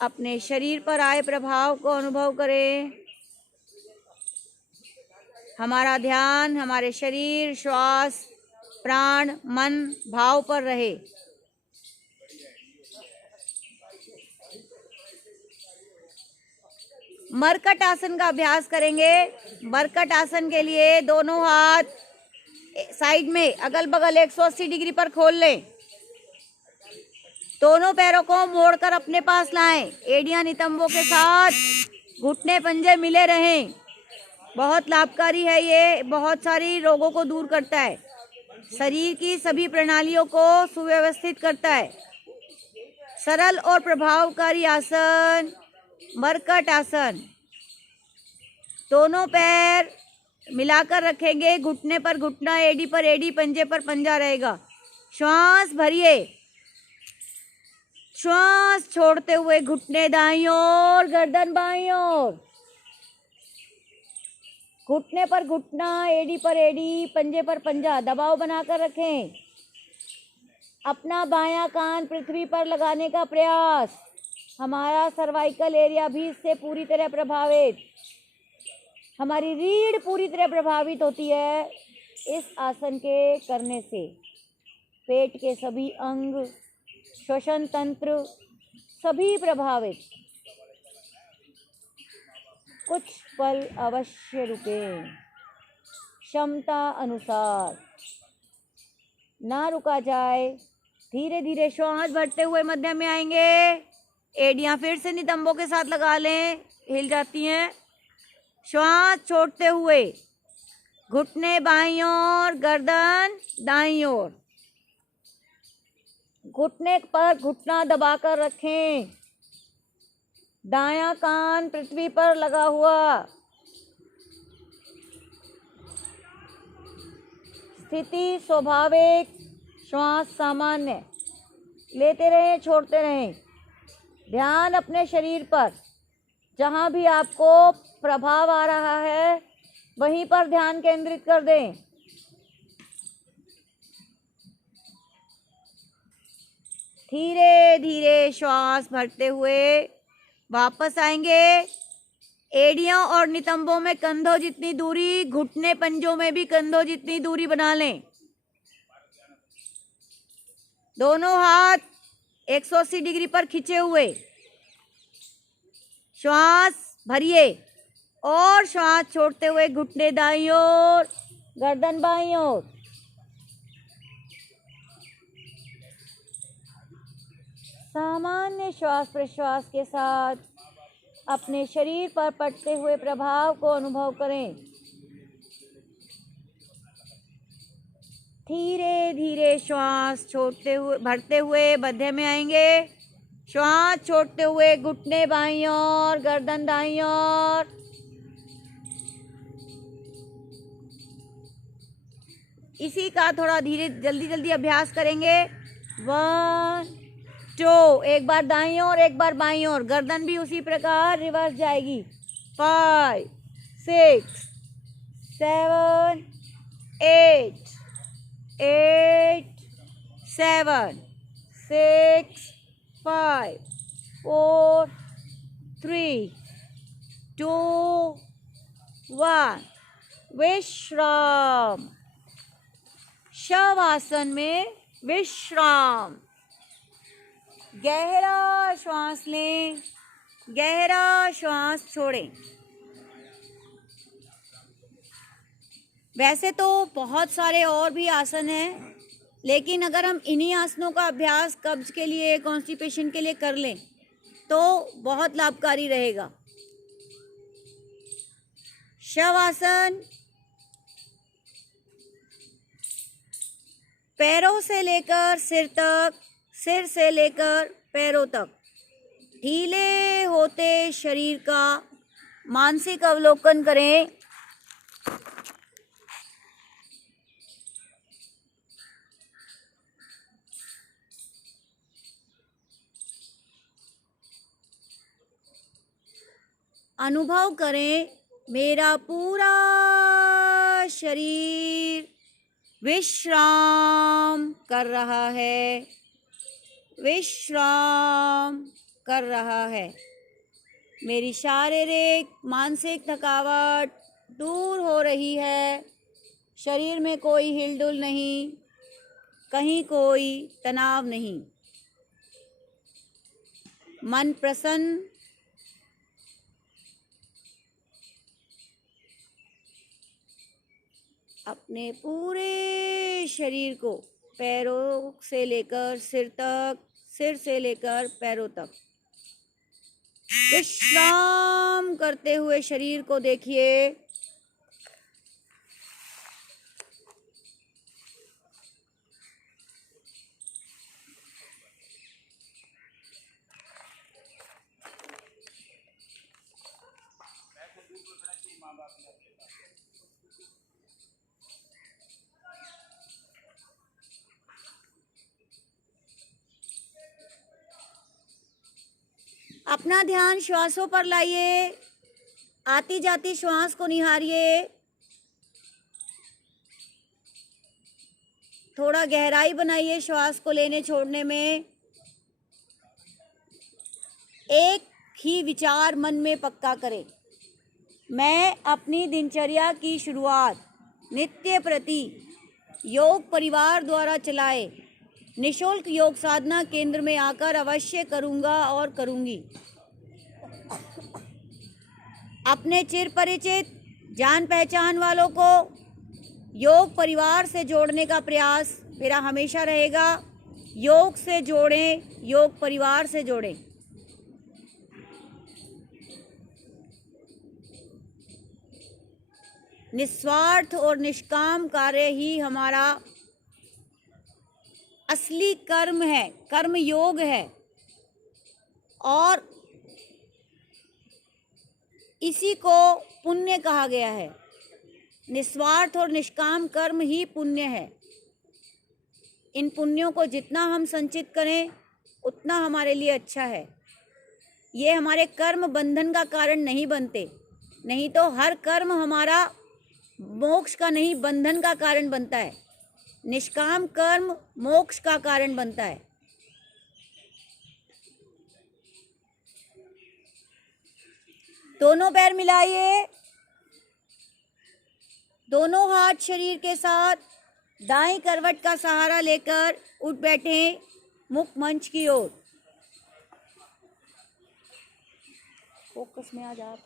अपने शरीर पर आए प्रभाव को अनुभव करें। हमारा ध्यान हमारे शरीर, श्वास, प्राण, मन, भाव पर रहे। मरकट आसन का अभ्यास करेंगे। मरकट आसन के लिए दोनों हाथ साइड में अगल बगल 180 डिग्री पर खोल लें। दोनों पैरों को मोड़कर अपने पास लाएं। एड़ियां नितंबों के साथ घुटने पंजे मिले रहें। बहुत लाभकारी है ये, बहुत सारी रोगों को दूर करता है, शरीर की सभी प्रणालियों को सुव्यवस्थित करता है। सरल और प्रभावकारी आसन मरकट आसन। दोनों पैर मिलाकर रखेंगे, घुटने पर घुटना, एड़ी पर एड़ी, पंजे पर पंजा रहेगा। श्वास भरिए, श्वास छोड़ते हुए घुटने दाईं ओर, गर्दन बाईं ओर, घुटने पर घुटना, एड़ी पर एड़ी, पंजे पर पंजा, दबाव बनाकर रखें। अपना बायां कान पृथ्वी पर लगाने का प्रयास। हमारा सर्वाइकल एरिया भी इससे पूरी तरह प्रभावित, हमारी रीढ़ पूरी तरह प्रभावित होती है इस आसन के करने से। पेट के सभी अंग, श्वसन तंत्र सभी प्रभावित। कुछ पल अवश्य रुकें, क्षमता अनुसार ना रुका जाए। धीरे धीरे श्वास भरते हुए मध्य में आएंगे। एड़ियां फिर से नितंबों के साथ लगा लें, हिल जाती हैं। श्वास छोड़ते हुए घुटने बाईं ओर, गर्दन दाईं ओर, घुटने पर घुटना दबाकर रखें। दायां कान पृथ्वी पर लगा हुआ। स्थिति स्वाभाविक, श्वास सामान्य। लेते रहें, छोड़ते रहें। ध्यान अपने शरीर पर, जहाँ भी आपको प्रभाव आ रहा है वहीं पर ध्यान केंद्रित कर दें। धीरे धीरे श्वास भरते हुए वापस आएंगे। एड़ियों और नितंबों में कंधों जितनी दूरी, घुटने पंजों में भी कंधों जितनी दूरी बना लें। दोनों हाथ 180 डिग्री पर खिंचे हुए। श्वास भरिए और श्वास छोड़ते हुए घुटने दाईं ओर, गर्दन बाईं ओर। सामान्य श्वास प्रश्वास के साथ अपने शरीर पर पड़ते हुए प्रभाव को अनुभव करें। धीरे धीरे श्वास छोड़ते हुए, भरते हुए मध्य में आएंगे। श्वास छोड़ते हुए घुटने बाईं ओर, गर्दन दाईं ओर। इसी का थोड़ा धीरे जल्दी जल्दी अभ्यास करेंगे। 1 2, एक बार दाईं ओर, एक बार बाईं ओर। गर्दन भी उसी प्रकार रिवर्स जाएगी। 5 6 7 8 8 7 6 5 4 3 2 1। विश्राम। शवासन में विश्राम। गहरा श्वास लें, गहरा श्वास छोड़ें। वैसे तो बहुत सारे और भी आसन हैं, लेकिन अगर हम इन्हीं आसनों का अभ्यास कब्ज के लिए, कॉन्स्टिपेशन के लिए कर लें तो बहुत लाभकारी रहेगा। शवासन। पैरों से लेकर सिर तक, सिर से लेकर पैरों तक ढीले होते शरीर का मानसिक अवलोकन करें। अनुभव करें मेरा पूरा शरीर विश्राम कर रहा है, विश्राम कर रहा है। मेरी शारीरिक मानसिक थकावट दूर हो रही है। शरीर में कोई हिलडुल नहीं, कहीं कोई तनाव नहीं। मन प्रसन्न, अपने पूरे शरीर को पैरों से लेकर सिर तक, सिर से लेकर पैरों तक विश्राम करते हुए शरीर को देखिए। अपना ध्यान श्वासों पर लाइए। आती जाती श्वास को निहारिए। थोड़ा गहराई बनाइए श्वास को लेने छोड़ने में। एक ही विचार मन में पक्का करें, मैं अपनी दिनचर्या की शुरुआत नित्य प्रति योग परिवार द्वारा चलाए निशुल्क योग साधना केंद्र में आकर अवश्य करूंगा और करूंगी। अपने चिर परिचित जान पहचान वालों को योग परिवार से जोड़ने का प्रयास मेरा हमेशा रहेगा। योग से जोड़ें, योग परिवार से जोड़ें। निस्वार्थ और निष्काम कार्य ही हमारा असली कर्म है, कर्म योग है, और इसी को पुण्य कहा गया है। निस्वार्थ और निष्काम कर्म ही पुण्य है। इन पुण्यों को जितना हम संचित करें उतना हमारे लिए अच्छा है। ये हमारे कर्म बंधन का कारण नहीं बनते, नहीं तो हर कर्म हमारा मोक्ष का नहीं, बंधन का कारण बनता है। निष्काम कर्म मोक्ष का कारण बनता है। दोनों पैर मिलाइए, दोनों हाथ शरीर के साथ दाईं करवट का सहारा लेकर उठ बैठें मुख मंच की ओर। फोकस में आ जा आप।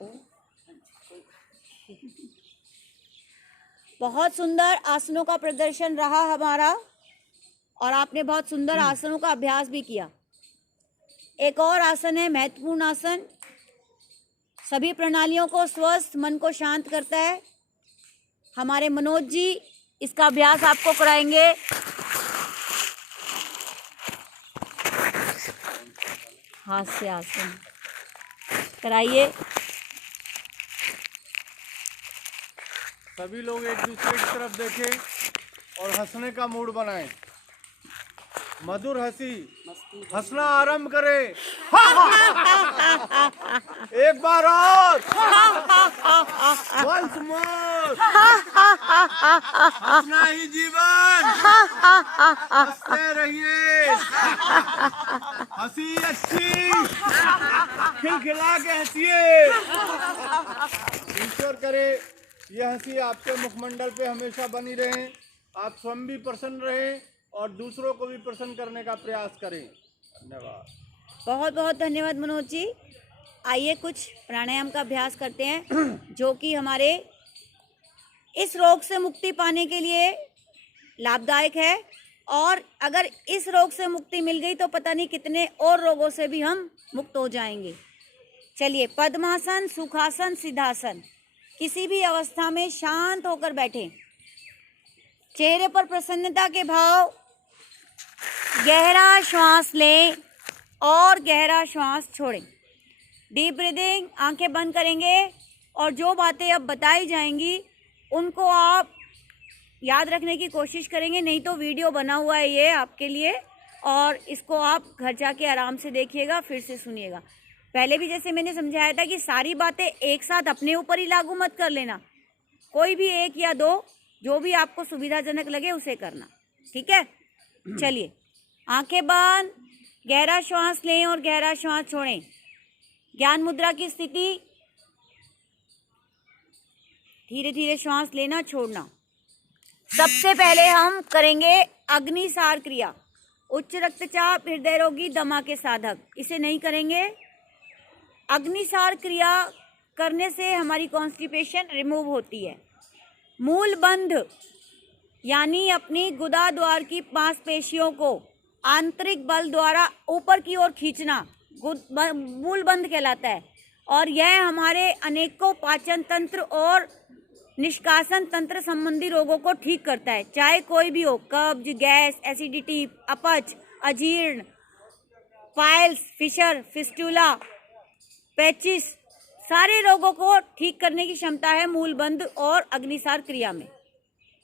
बहुत सुंदर आसनों का प्रदर्शन रहा हमारा, और आपने बहुत सुंदर आसनों का अभ्यास भी किया। एक और आसन है महत्वपूर्ण आसन, सभी प्रणालियों को स्वस्थ, मन को शांत करता है। हमारे मनोज जी इसका अभ्यास आपको कराएंगे। हाथ से आसन कराइए। सभी लोग एक दूसरे की तरफ देखें और हंसने का मूड बनाएं। मधुर हंसी, हंसना आरंभ करें। एक बार और, once more। हंसना ही जीवन, हंसते रहिए। हंसी अच्छी, खिलखिला के हंसिए। ईश्वर करे यह हंसी आपके मुखमंडल पे हमेशा बनी रहे, आप स्वयं भी प्रसन्न रहें और दूसरों को भी प्रसन्न करने का प्रयास करें। धन्यवाद। बहुत बहुत धन्यवाद मनोज जी। आइए कुछ प्राणायाम का अभ्यास करते हैं जो कि हमारे इस रोग से मुक्ति पाने के लिए लाभदायक है, और अगर इस रोग से मुक्ति मिल गई तो पता नहीं कितने और रोगों से भी हम मुक्त हो जाएंगे। चलिए, पद्मासन, सुखासन, सिद्धासन, किसी भी अवस्था में शांत होकर बैठें। चेहरे पर प्रसन्नता के भाव, गहरा श्वास लें और गहरा श्वास छोड़ें। डीप ब्रीदिंग, आंखें बंद करेंगे और जो बातें अब बताई जाएंगी उनको आप याद रखने की कोशिश करेंगे। नहीं तो वीडियो बना हुआ है ये आपके लिए, और इसको आप घर जाके आराम से देखिएगा, फिर से सुनिएगा। पहले भी जैसे मैंने समझाया था कि सारी बातें एक साथ अपने ऊपर ही लागू मत कर लेना, कोई भी एक या दो जो भी आपको सुविधाजनक लगे उसे करना, ठीक है। चलिए, आंखें बंद, गहरा श्वास लें और गहरा श्वास छोड़ें। ज्ञान मुद्रा की स्थिति, धीरे धीरे श्वास लेना छोड़ना। सबसे पहले हम करेंगे अग्निसार क्रिया। उच्च रक्तचाप, हृदय रोगी, दमा के साधक इसे नहीं करेंगे। अग्निसार क्रिया करने से हमारी कॉन्स्टिपेशन रिमूव होती है। मूल बंध यानी अपनी गुदा द्वार की मांसपेशियों को आंतरिक बल द्वारा ऊपर की ओर खींचना मूल बंध कहलाता है, और यह हमारे अनेकों पाचन तंत्र और निष्कासन तंत्र संबंधी रोगों को ठीक करता है, चाहे कोई भी हो, कब्ज, गैस, एसिडिटी, अपच, अजीर्ण, पाइल्स, फिशर, फिस्टुला, पेचिस, सारे रोगों को ठीक करने की क्षमता है मूलबंध और अग्निसार क्रिया में।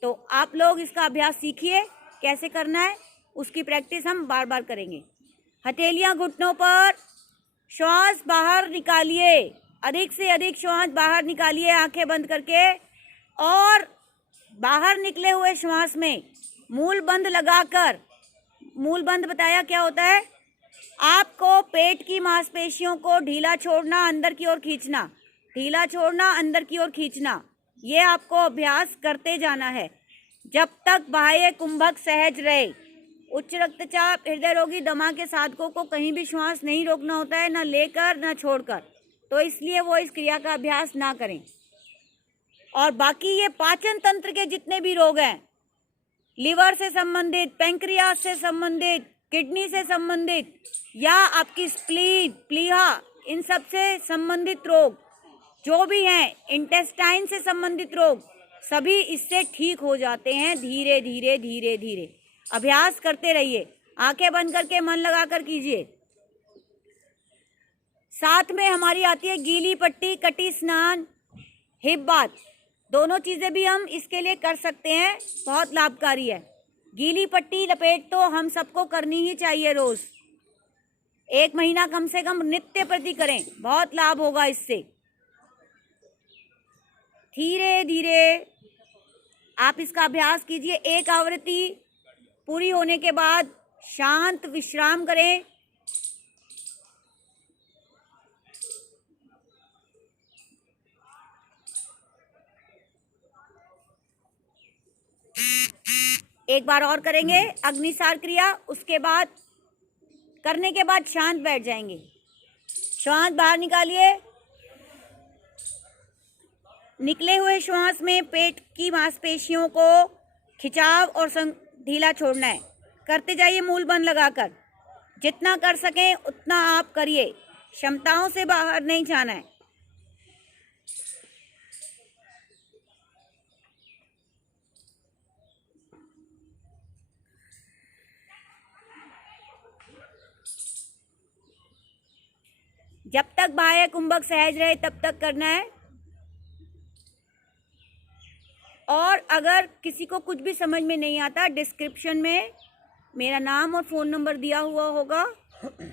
तो आप लोग इसका अभ्यास सीखिए, कैसे करना है उसकी प्रैक्टिस हम बार बार करेंगे। हथेलियां घुटनों पर, श्वास बाहर निकालिए, अधिक से अधिक श्वास बाहर निकालिए आंखें बंद करके, और बाहर निकले हुए श्वास में मूल बंध लगाकर, मूल बंध बताया क्या होता है, आपको पेट की मांसपेशियों को ढीला छोड़ना, अंदर की ओर खींचना, ढीला छोड़ना, अंदर की ओर खींचना, ये आपको अभ्यास करते जाना है जब तक बाह्य कुंभक सहज रहे। उच्च रक्तचाप, हृदय रोगी, दमा के साधकों को कहीं भी श्वास नहीं रोकना होता है, ना लेकर ना छोड़कर, तो इसलिए वो इस क्रिया का अभ्यास ना करें। और बाकी ये पाचन तंत्र के जितने भी रोग हैं, लिवर से संबंधित, पैंक्रियास से संबंधित, किडनी से संबंधित, या आपकी स्प्लीन, प्लीहा, इन सब से संबंधित रोग जो भी हैं, इंटेस्टाइन से संबंधित रोग, सभी इससे ठीक हो जाते हैं धीरे धीरे धीरे धीरे। अभ्यास करते रहिए, आंखें बंद करके मन लगाकर कीजिए। साथ में हमारी आती है गीली पट्टी, कटी स्नान, हिप बाथ, दोनों चीज़ें भी हम इसके लिए कर सकते हैं, बहुत लाभकारी है। गीली पट्टी लपेट तो हम सबको करनी ही चाहिए रोज़, 1 महीना कम से कम नित्य प्रति करें, बहुत लाभ होगा इससे। धीरे धीरे आप इसका अभ्यास कीजिए। एक आवृत्ति पूरी होने के बाद शांत विश्राम करें। एक बार और करेंगे अग्निसार क्रिया, उसके बाद करने के बाद शांत बैठ जाएंगे। श्वास बाहर निकालिए, निकले हुए श्वास में पेट की मांसपेशियों को खिंचाव और ढीला छोड़ना है। करते जाइए मूल बंध लगाकर, जितना कर सकें उतना आप करिए, क्षमताओं से बाहर नहीं जाना है। जब तक बाह्य कुंभक सहज रहे तब तक करना है। और अगर किसी को कुछ भी समझ में नहीं आता, डिस्क्रिप्शन में मेरा नाम और फ़ोन नंबर दिया हुआ होगा,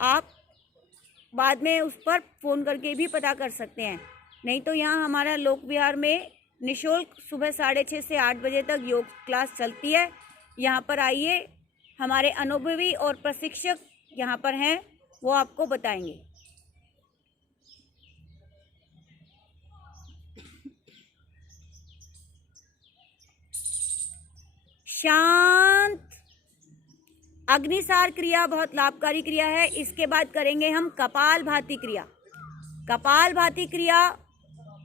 आप बाद में उस पर फ़ोन करके भी पता कर सकते हैं। नहीं तो यहाँ हमारा लोक विहार में निःशुल्क सुबह 6:30 से 8 बजे तक योग क्लास चलती है। यहाँ पर आइए, हमारे अनुभवी और प्रशिक्षक यहाँ पर हैं, वो आपको बताएंगे। शांत। अग्निसार क्रिया बहुत लाभकारी क्रिया है। इसके बाद करेंगे हम कपालभाति क्रिया। कपालभाति क्रिया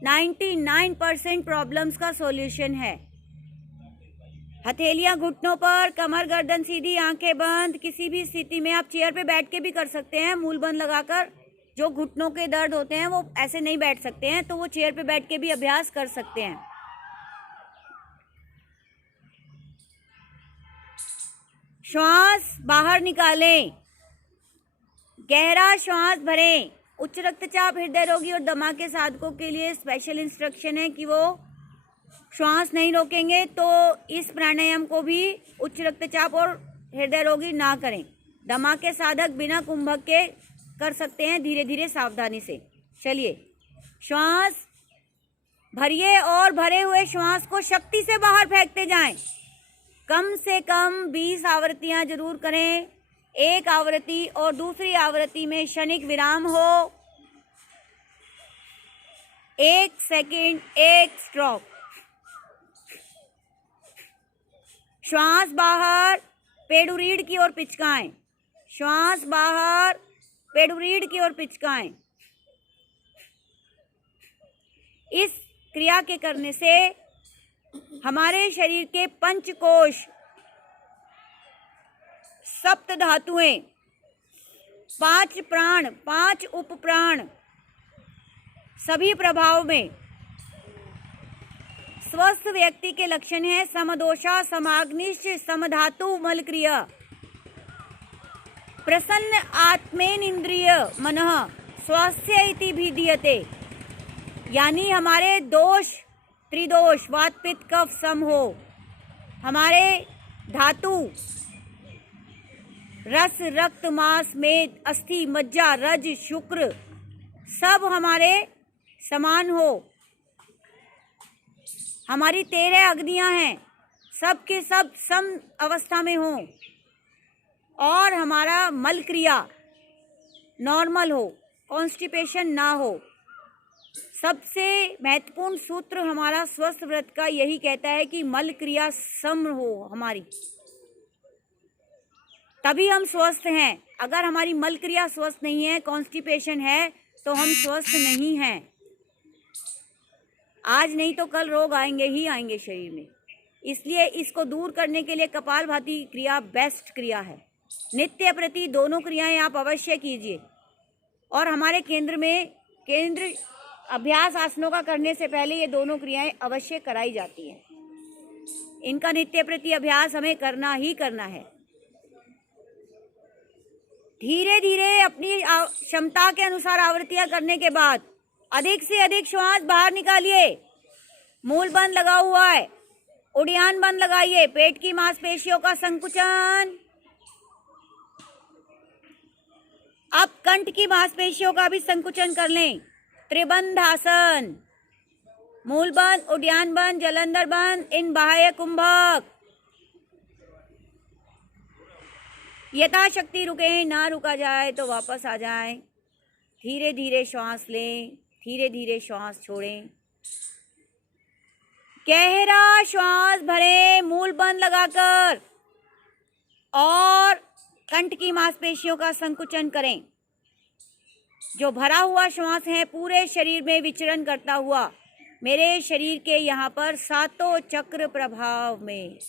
99% प्रॉब्लम्स का सॉल्यूशन है। हथेलियां घुटनों पर, कमर गर्दन सीधी, आंखें बंद। किसी भी स्थिति में आप चेयर पे बैठ के भी कर सकते हैं मूल बंध लगाकर। जो घुटनों के दर्द होते हैं वो ऐसे नहीं बैठ सकते हैं, तो वो चेयर पे बैठ के भी अभ्यास कर सकते हैं। श्वास बाहर निकालें, गहरा श्वास भरें। उच्च रक्तचाप, हृदय रोगी और दमा के साधकों के लिए स्पेशल इंस्ट्रक्शन है कि वो श्वास नहीं रोकेंगे, तो इस प्राणायाम को भी उच्च रक्तचाप और हृदय रोगी ना करें। दमा के साधक बिना कुंभक के कर सकते हैं धीरे धीरे सावधानी से। चलिए, श्वास भरिए और भरे हुए श्वास को शक्ति से बाहर फेंकते जाएं। कम से कम 20 आवृत्तियां जरूर करें। एक आवृत्ति और दूसरी आवृत्ति में क्षणिक विराम हो। 1 सेकंड, 1 स्ट्रोक। श्वास बाहर, पेडू रीढ़ की ओर पिचकाएं। श्वास बाहर, पेडू रीढ़ की ओर पिचकाएं। इस क्रिया के करने से हमारे शरीर के पंचकोश, सप्त धातुएं, 5 प्राण, 5 उपप्राण सभी प्रभाव में। स्वस्थ व्यक्ति के लक्षण है समदोषा, समाग्निश्च, समधातु मलक्रिया, प्रसन्न आत्मेन्द्रिय मनः स्वास्थ्य इति भिधीयते। यानी हमारे दोष, त्रिदोष, वात पित्त कफ सम हो, हमारे धातु रस, रक्त, मांस, मेद, अस्थि, मज्जा, रज, शुक्र सब हमारे समान हो, हमारी 13 अग्नियां हैं, सब के सब सम अवस्था में हो, और हमारा मल क्रिया नॉर्मल हो, कॉन्स्टिपेशन ना हो। सबसे महत्वपूर्ण सूत्र हमारा स्वस्थ व्रत का यही कहता है कि मल क्रिया सम हो हमारी, तभी हम स्वस्थ हैं। अगर हमारी मल क्रिया स्वस्थ नहीं है, कॉन्स्टिपेशन है, तो हम स्वस्थ नहीं हैं। आज नहीं तो कल रोग आएंगे ही आएंगे शरीर में। इसलिए इसको दूर करने के लिए कपालभाति क्रिया बेस्ट क्रिया है। नित्य प्रति दोनों क्रियाएं आप अवश्य कीजिए। और हमारे केंद्र अभ्यास आसनों का करने से पहले ये दोनों क्रियाएं अवश्य कराई जाती हैं। इनका नित्य प्रति अभ्यास हमें करना ही करना है। धीरे धीरे अपनी क्षमता के अनुसार आवृत्तियां करने के बाद अधिक से अधिक श्वास बाहर निकालिए। मूल बंद लगा हुआ है, उड़ियान बंद लगाइए। पेट की मांसपेशियों का संकुचन। अब कंठ की मांसपेशियों का भी संकुचन कर लें। त्रिबंधासन, मूल बंद, उड्यान बंद, जलंधर बंद, इन बाह्य कुंभक। यथाशक्ति रुकें, ना रुका जाए तो वापस आ जाएं। धीरे धीरे श्वास लें, धीरे धीरे श्वास छोड़ें। गहरा श्वास भरें मूल बंद लगाकर और कंठ की मांसपेशियों का संकुचन करें। जो भरा हुआ श्वास है पूरे शरीर में विचरण करता हुआ मेरे शरीर के यहाँ पर 7 चक्र प्रभाव में।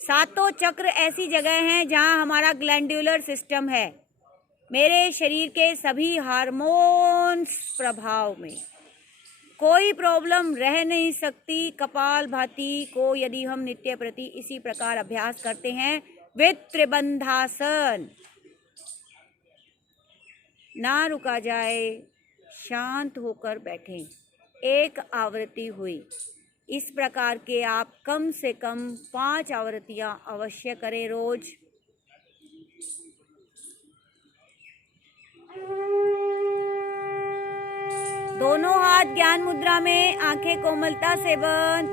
7 चक्र ऐसी जगह हैं जहाँ हमारा ग्लैंडुलर सिस्टम है। मेरे शरीर के सभी हार्मोन्स प्रभाव में कोई प्रॉब्लम रह नहीं सकती। कपालभाति को यदि हम नित्य प्रति इसी प्रकार अभ्यास करते हैं विद त्रिबंधासन, ना रुका जाए, शांत होकर बैठें। एक आवृत्ति हुई। इस प्रकार के आप कम से कम 5 आवृत्तियां अवश्य करें रोज। दोनों हाथ ज्ञान मुद्रा में, आंखें कोमलता से बंद।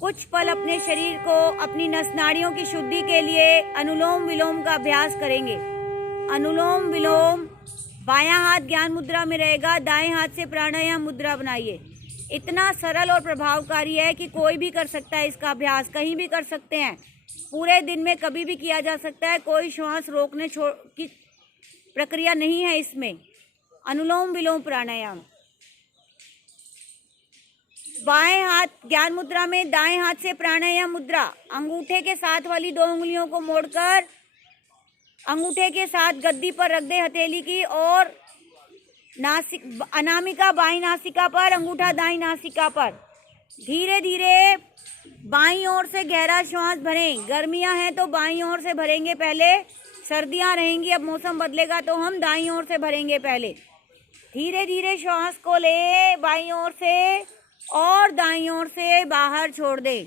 कुछ पल अपने शरीर को, अपनी नस नाड़ियों की शुद्धि के लिए अनुलोम विलोम का अभ्यास करेंगे। अनुलोम विलोम, बायां हाथ ज्ञान मुद्रा में रहेगा, दाएं हाथ से प्राणायाम मुद्रा बनाइए। इतना सरल और प्रभावकारी है कि कोई भी कर सकता है इसका अभ्यास, कहीं भी कर सकते हैं, पूरे दिन में कभी भी किया जा सकता है। कोई श्वास रोकने की प्रक्रिया नहीं है इसमें। अनुलोम विलोम प्राणायाम। बाएं हाथ ज्ञान मुद्रा में, दाएं हाथ से प्राणायाम मुद्रा। अंगूठे के साथ वाली 2 उंगलियों को मोड़कर अंगूठे के साथ गद्दी पर रख दे हथेली की, और अनामिका बाईं नासिका पर, अंगूठा दाईं नासिका पर। धीरे धीरे बाईं ओर से गहरा श्वास भरें। गर्मियां हैं तो बाईं ओर से भरेंगे पहले, सर्दियां रहेंगी, अब मौसम बदलेगा तो हम दाईं ओर से भरेंगे पहले। धीरे धीरे श्वास को ले बाईं ओर से और दाईं ओर से बाहर छोड़ दें।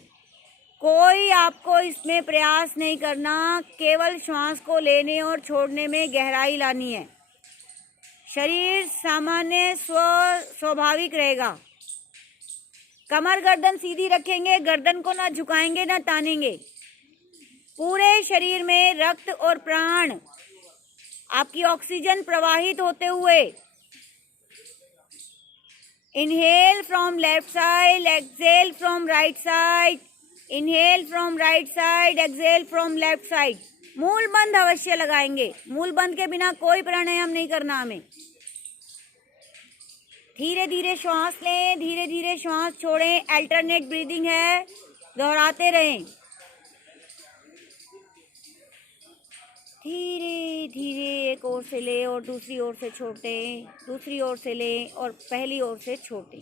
कोई आपको इसमें प्रयास नहीं करना, केवल श्वास को लेने और छोड़ने में गहराई लानी है। शरीर सामान्य स्वाभाविक रहेगा। कमर गर्दन सीधी रखेंगे, गर्दन को ना झुकाएंगे ना तानेंगे। पूरे शरीर में रक्त और प्राण, आपकी ऑक्सीजन प्रवाहित होते हुए inhale from left side, exhale from right side, inhale from right side, exhale from left side. मूल बंद अवश्य लगाएंगे। मूल बंद के बिना कोई प्राणायाम नहीं करना हमें। धीरे धीरे श्वास लें, धीरे धीरे श्वास छोड़ें। अल्टरनेट ब्रीदिंग है, दोहराते रहें। धीरे धीरे एक ओर से ले और दूसरी ओर से छोड़ें, दूसरी ओर से लें और पहली ओर से छोड़ें।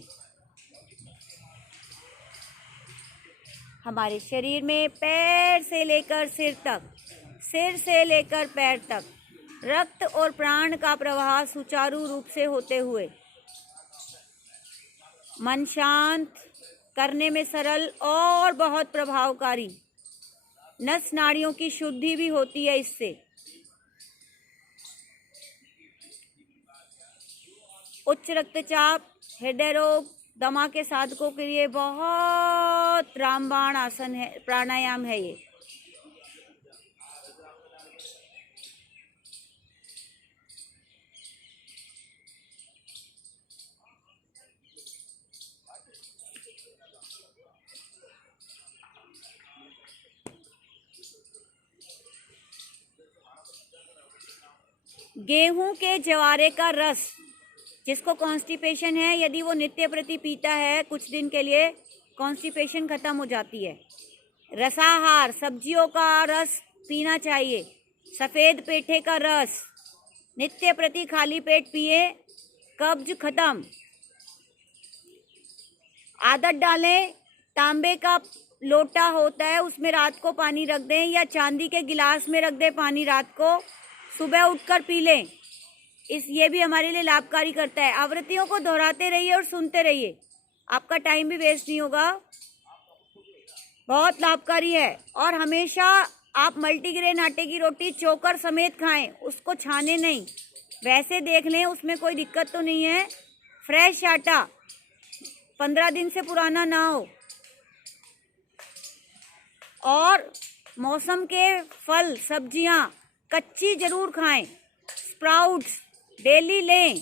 हमारे शरीर में पैर से लेकर सिर तक, सिर से लेकर पैर तक रक्त और प्राण का प्रवाह सुचारू रूप से होते हुए मन शांत, करने में सरल और बहुत प्रभावकारी। नस नाड़ियों की शुद्धि भी होती है इससे। उच्च रक्तचाप, हृदय रोग, दमा के साधकों के लिए बहुत रामबाण आसन है, प्राणायाम है ये। गेहूं के जवारे का रस, जिसको कॉन्स्टिपेशन है, यदि वो नित्य प्रति पीता है कुछ दिन के लिए, कॉन्स्टिपेशन खत्म हो जाती है। रसाहार, सब्जियों का रस पीना चाहिए। सफ़ेद पेठे का रस नित्य प्रति खाली पेट पिए, कब्ज खत्म। आदत डालें, तांबे का लोटा होता है उसमें रात को पानी रख दें, या चांदी के गिलास में रख दें पानी, रात को सुबह उठकर पी लें। ये भी हमारे लिए लाभकारी करता है। आवृत्तियों को दोहराते रहिए और सुनते रहिए, आपका टाइम भी वेस्ट नहीं होगा, बहुत लाभकारी है। और हमेशा आप मल्टीग्रेन आटे की रोटी चोकर समेत खाएं, उसको छाने नहीं। वैसे देख लें उसमें कोई दिक्कत तो नहीं है। फ्रेश आटा, 15 दिन से पुराना ना हो। और मौसम के फल सब्जियां कच्ची जरूर खाएं। स्प्राउट्स डेली लें,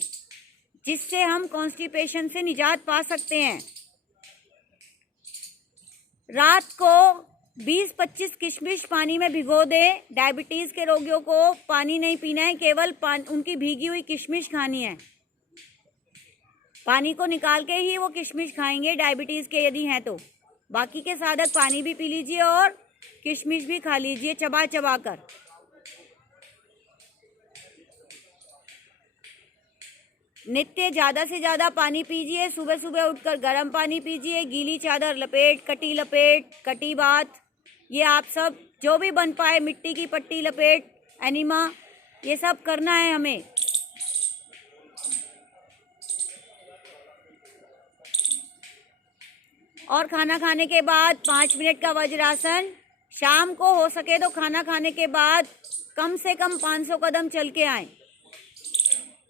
जिससे हम कॉन्स्टिपेशन से निजात पा सकते हैं। रात को 20-25 किशमिश पानी में भिगो दें। डायबिटीज़ के रोगियों को पानी नहीं पीना है, केवल उनकी भीगी हुई किशमिश खानी है। पानी को निकाल के ही वो किशमिश खाएंगे, डायबिटीज़ के यदि हैं तो। बाकी के साधक पानी भी पी लीजिए और किशमिश भी खा लीजिए चबा चबा कर। नित्य ज़्यादा से ज़्यादा पानी पीजिए। सुबह सुबह उठकर गर्म पानी पीजिए। गीली चादर लपेट, कटी लपेट, कटी बात, ये आप सब जो भी बन पाए, मिट्टी की पट्टी लपेट, एनिमा, ये सब करना है हमें। और खाना खाने के बाद 5 मिनट का वज्रासन। शाम को हो सके तो खाना खाने के बाद कम से कम 500 कदम चल के आएं।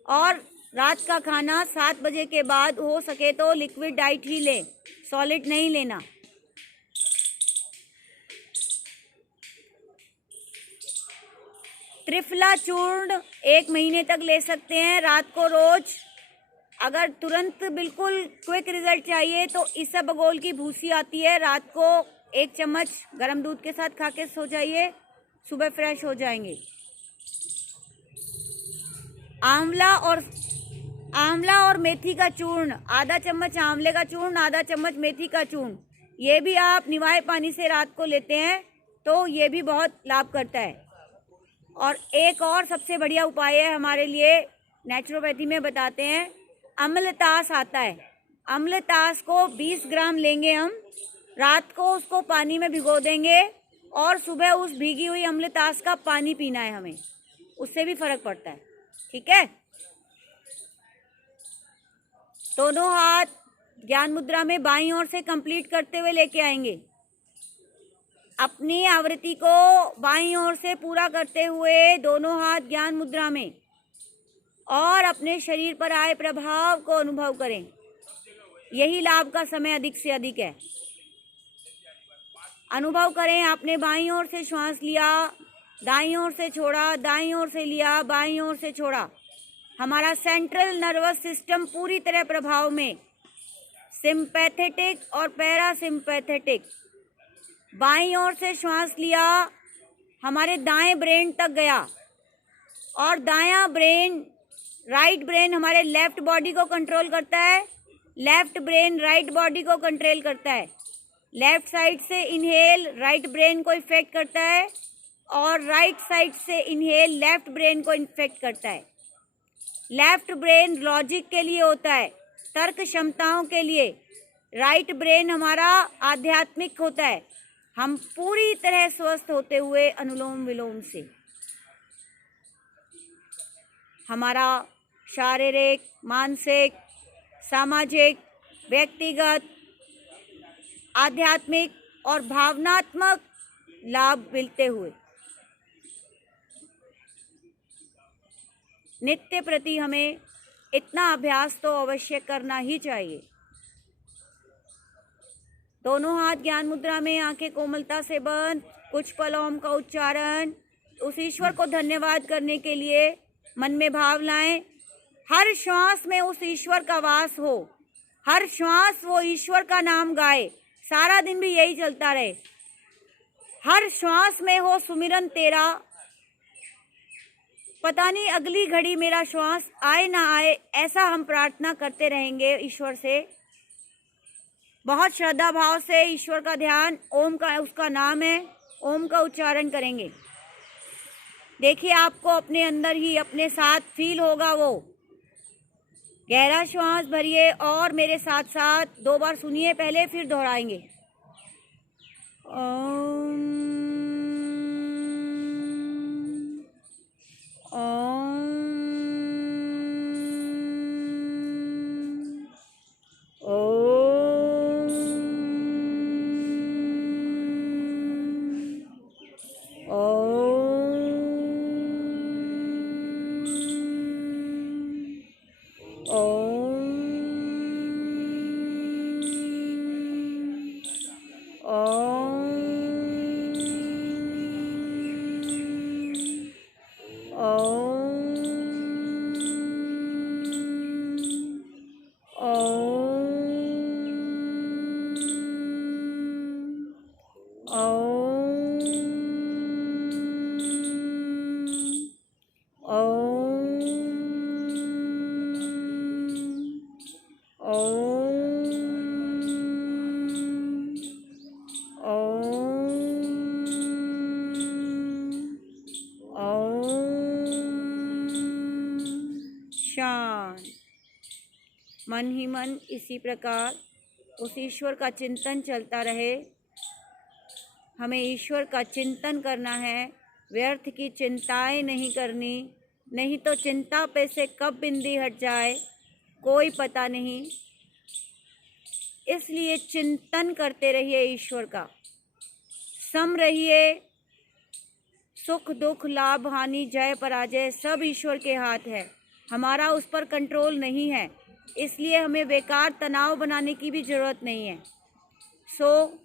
और रात का खाना 7 बजे के बाद हो सके तो लिक्विड डाइट ही लें, सॉलिड नहीं लेना। त्रिफला चूर्ण 1 महीने तक ले सकते हैं, रात को रोज। अगर तुरंत बिल्कुल क्विक रिजल्ट चाहिए तो इसबगोल की भूसी आती है, रात को 1 चम्मच गर्म दूध के साथ खा के सो जाइए, सुबह फ्रेश हो जाएंगे। आंवला और मेथी का चूर्ण, आधा चम्मच आंवले का चूर्ण, आधा चम्मच मेथी का चूर्ण, ये भी आप निवाए पानी से रात को लेते हैं तो ये भी बहुत लाभ करता है। और एक और सबसे बढ़िया उपाय है हमारे लिए, नेचुरोपैथी में बताते हैं, अम्लतास आता है। अम्लतास को 20 ग्राम लेंगे हम, रात को उसको पानी में भिगो देंगे और सुबह उस भीगी हुई अम्लतास का पानी पीना है हमें, उससे भी फर्क पड़ता है। ठीक है, दोनों हाथ ज्ञान मुद्रा में बाईं ओर से कंप्लीट करते हुए लेके आएंगे। अपनी आवृत्ति को बाईं ओर से पूरा करते हुए दोनों हाथ ज्ञान मुद्रा में और अपने शरीर पर आए प्रभाव को अनुभव करें। यही लाभ का समय अधिक से अधिक है। अनुभव करें, आपने बाईं ओर से श्वास लिया, दाईं ओर से छोड़ा, दाईं ओर से लिया, बाईं ओर से छोड़ा। हमारा सेंट्रल नर्वस सिस्टम पूरी तरह प्रभाव में, सिंपैथेटिक और पैरासिम्पैथेटिक। बाईं ओर से श्वास लिया, हमारे दाएं ब्रेन तक गया और दायां ब्रेन, राइट ब्रेन हमारे लेफ्ट बॉडी को कंट्रोल करता है, लेफ्ट ब्रेन राइट बॉडी को कंट्रोल करता है। लेफ्ट साइड से इनहेल राइट ब्रेन को इफेक्ट करता है और राइट साइड से इनहेल लेफ्ट ब्रेन को इफेक्ट करता है। लेफ्ट ब्रेन लॉजिक के लिए होता है, तर्क क्षमताओं के लिए। राइट ब्रेन हमारा आध्यात्मिक होता है। हम पूरी तरह स्वस्थ होते हुए अनुलोम विलोम से हमारा शारीरिक, मानसिक, सामाजिक, व्यक्तिगत, आध्यात्मिक और भावनात्मक लाभ मिलते हुए नित्य प्रति हमें इतना अभ्यास तो अवश्य करना ही चाहिए। दोनों हाथ ज्ञान मुद्रा में, आंखें कोमलता से बंद, कुछ पल ओम का उच्चारण। उस ईश्वर को धन्यवाद करने के लिए मन में भाव लाएं। हर श्वास में उस ईश्वर का वास हो, हर श्वास वो ईश्वर का नाम गाए, सारा दिन भी यही चलता रहे। हर श्वास में हो सुमिरन तेरा, पता नहीं अगली घड़ी मेरा श्वास आए ना आए, ऐसा हम प्रार्थना करते रहेंगे ईश्वर से। बहुत श्रद्धा भाव से ईश्वर का ध्यान, ओम का उसका नाम है, ओम का उच्चारण करेंगे। देखिए आपको अपने अंदर ही अपने साथ फील होगा वो। गहरा श्वास भरिए और मेरे साथ साथ 2 बार सुनिए पहले, फिर दोहराएंगे। ओम ओम शांत। मन ही मन इसी प्रकार उस ईश्वर का चिंतन चलता रहे। हमें ईश्वर का चिंतन करना है, व्यर्थ की चिंताएं नहीं करनी, नहीं तो चिंता पे से कब बिंदी हट जाए कोई पता नहीं। इसलिए चिंतन करते रहिए ईश्वर का, सम रहिए। सुख दुख, लाभ हानि, जय पराजय सब ईश्वर के हाथ है, हमारा उस पर कंट्रोल नहीं है। इसलिए हमें बेकार तनाव बनाने की भी ज़रूरत नहीं है। सो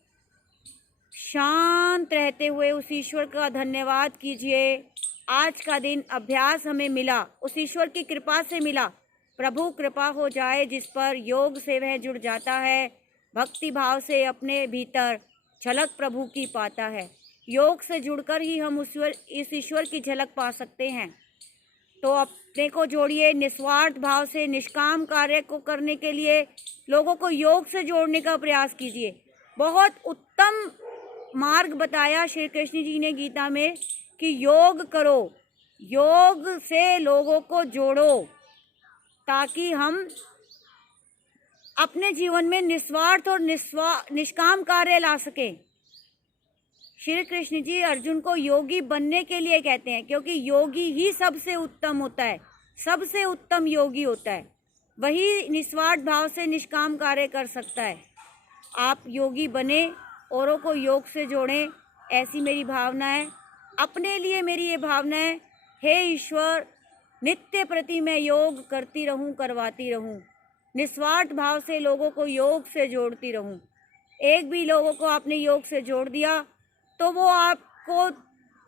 शांत रहते हुए उस ईश्वर का धन्यवाद कीजिए। आज का दिन अभ्यास हमें मिला, उस ईश्वर की कृपा से मिला। प्रभु कृपा हो जाए जिस पर, योग से वह जुड़ जाता है, भक्ति भाव से अपने भीतर झलक प्रभु की पाता है। योग से जुड़कर ही हम इस ईश्वर की झलक पा सकते हैं। तो अपने को जोड़िए निस्वार्थ भाव से, निष्काम कार्य को करने के लिए लोगों को योग से जोड़ने का प्रयास कीजिए। बहुत उत्तम मार्ग बताया श्री कृष्ण जी ने गीता में कि योग करो, योग से लोगों को जोड़ो, ताकि हम अपने जीवन में निस्वार्थ और निष्काम कार्य ला सकें। श्री कृष्ण जी अर्जुन को योगी बनने के लिए कहते हैं, क्योंकि योगी ही सबसे उत्तम होता है, सबसे उत्तम योगी होता है, वही निस्वार्थ भाव से निष्काम कार्य कर सकता है। आप योगी बने, औरों को योग से जोड़ें, ऐसी मेरी भावना है। अपने लिए मेरी ये भावना है, हे ईश्वर, नित्य प्रति मैं योग करती रहूं, करवाती रहूं, निस्वार्थ भाव से लोगों को योग से जोड़ती रहूं। एक भी लोगों को आपने योग से जोड़ दिया तो वो आपको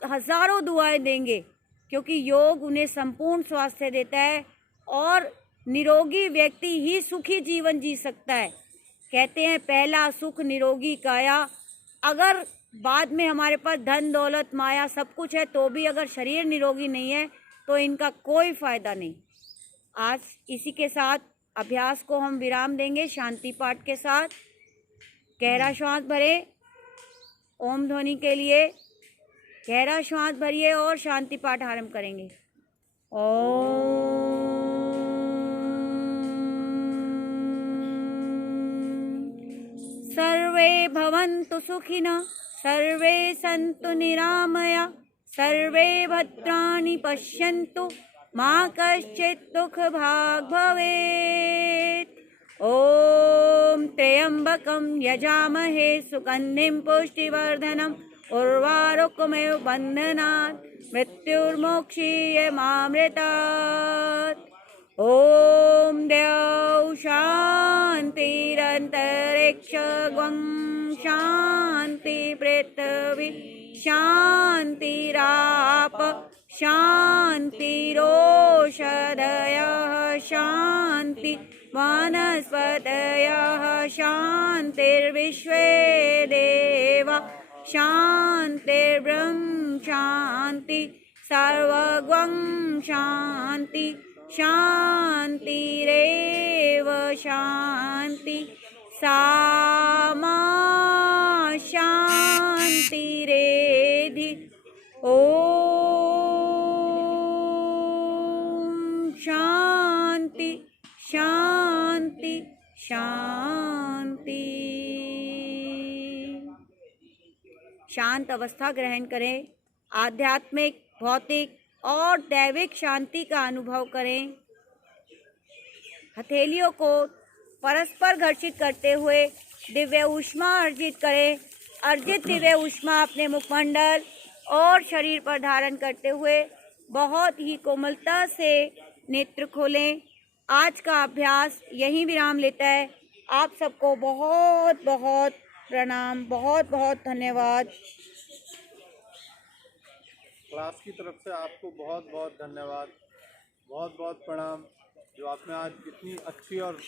हजारों दुआएं देंगे, क्योंकि योग उन्हें संपूर्ण स्वास्थ्य देता है और निरोगी व्यक्ति ही सुखी जीवन जी सकता है। कहते हैं पहला सुख निरोगी काया। अगर बाद में हमारे पास धन दौलत माया सब कुछ है तो भी अगर शरीर निरोगी नहीं है तो इनका कोई फायदा नहीं। आज इसी के साथ अभ्यास को हम विराम देंगे शांति पाठ के साथ। गहरा श्वास भरे ओम ध्वनि के लिए, गहरा श्वास भरिए और शांति पाठ आरंभ करेंगे। ओम। सर्वे भवन्तु सुखिनः, सर्वे सन्तु निरामया, सर्वे भद्राणि पश्यन्तु, मा कश्चित् दुःखभाग् भवेत्। ॐ त्र्यम्बकं यजामहे सुगन्धिं पुष्टिवर्धनम् उर्वारुकमेव बन्धनात् मृत्युर्मोक्षीयमामृतात्। ॐ द्यौः शान्तिरन्तरिक्षं शान्ति पृथिवी शान्तिराप शान्तिरोषधयः शान्ति वनस्पतयः शान्तिर्विश्वे देवा शान्तिर्ब्रह्म शान्ति सर्वगं शान्ति शान्तिरेव शान्ति सामा शान्तिरेधि। ॐ शान्ति शान्ति शान्ति। शांत अवस्था ग्रहण करें, आध्यात्मिक, भौतिक और दैविक शांति का अनुभव करें। हथेलियों को परस्पर घर्षित करते हुए दिव्य ऊष्मा अर्जित करें। अर्जित दिव्य ऊष्मा अपने मुखमंडल और शरीर पर धारण करते हुए बहुत ही कोमलता से नेत्र खोलें। आज का अभ्यास यहीं विराम लेता है। आप सबको बहुत बहुत प्रणाम, बहुत बहुत धन्यवाद। क्लास की तरफ से आपको बहुत बहुत धन्यवाद, बहुत बहुत प्रणाम, जो आपने आज इतनी अच्छी और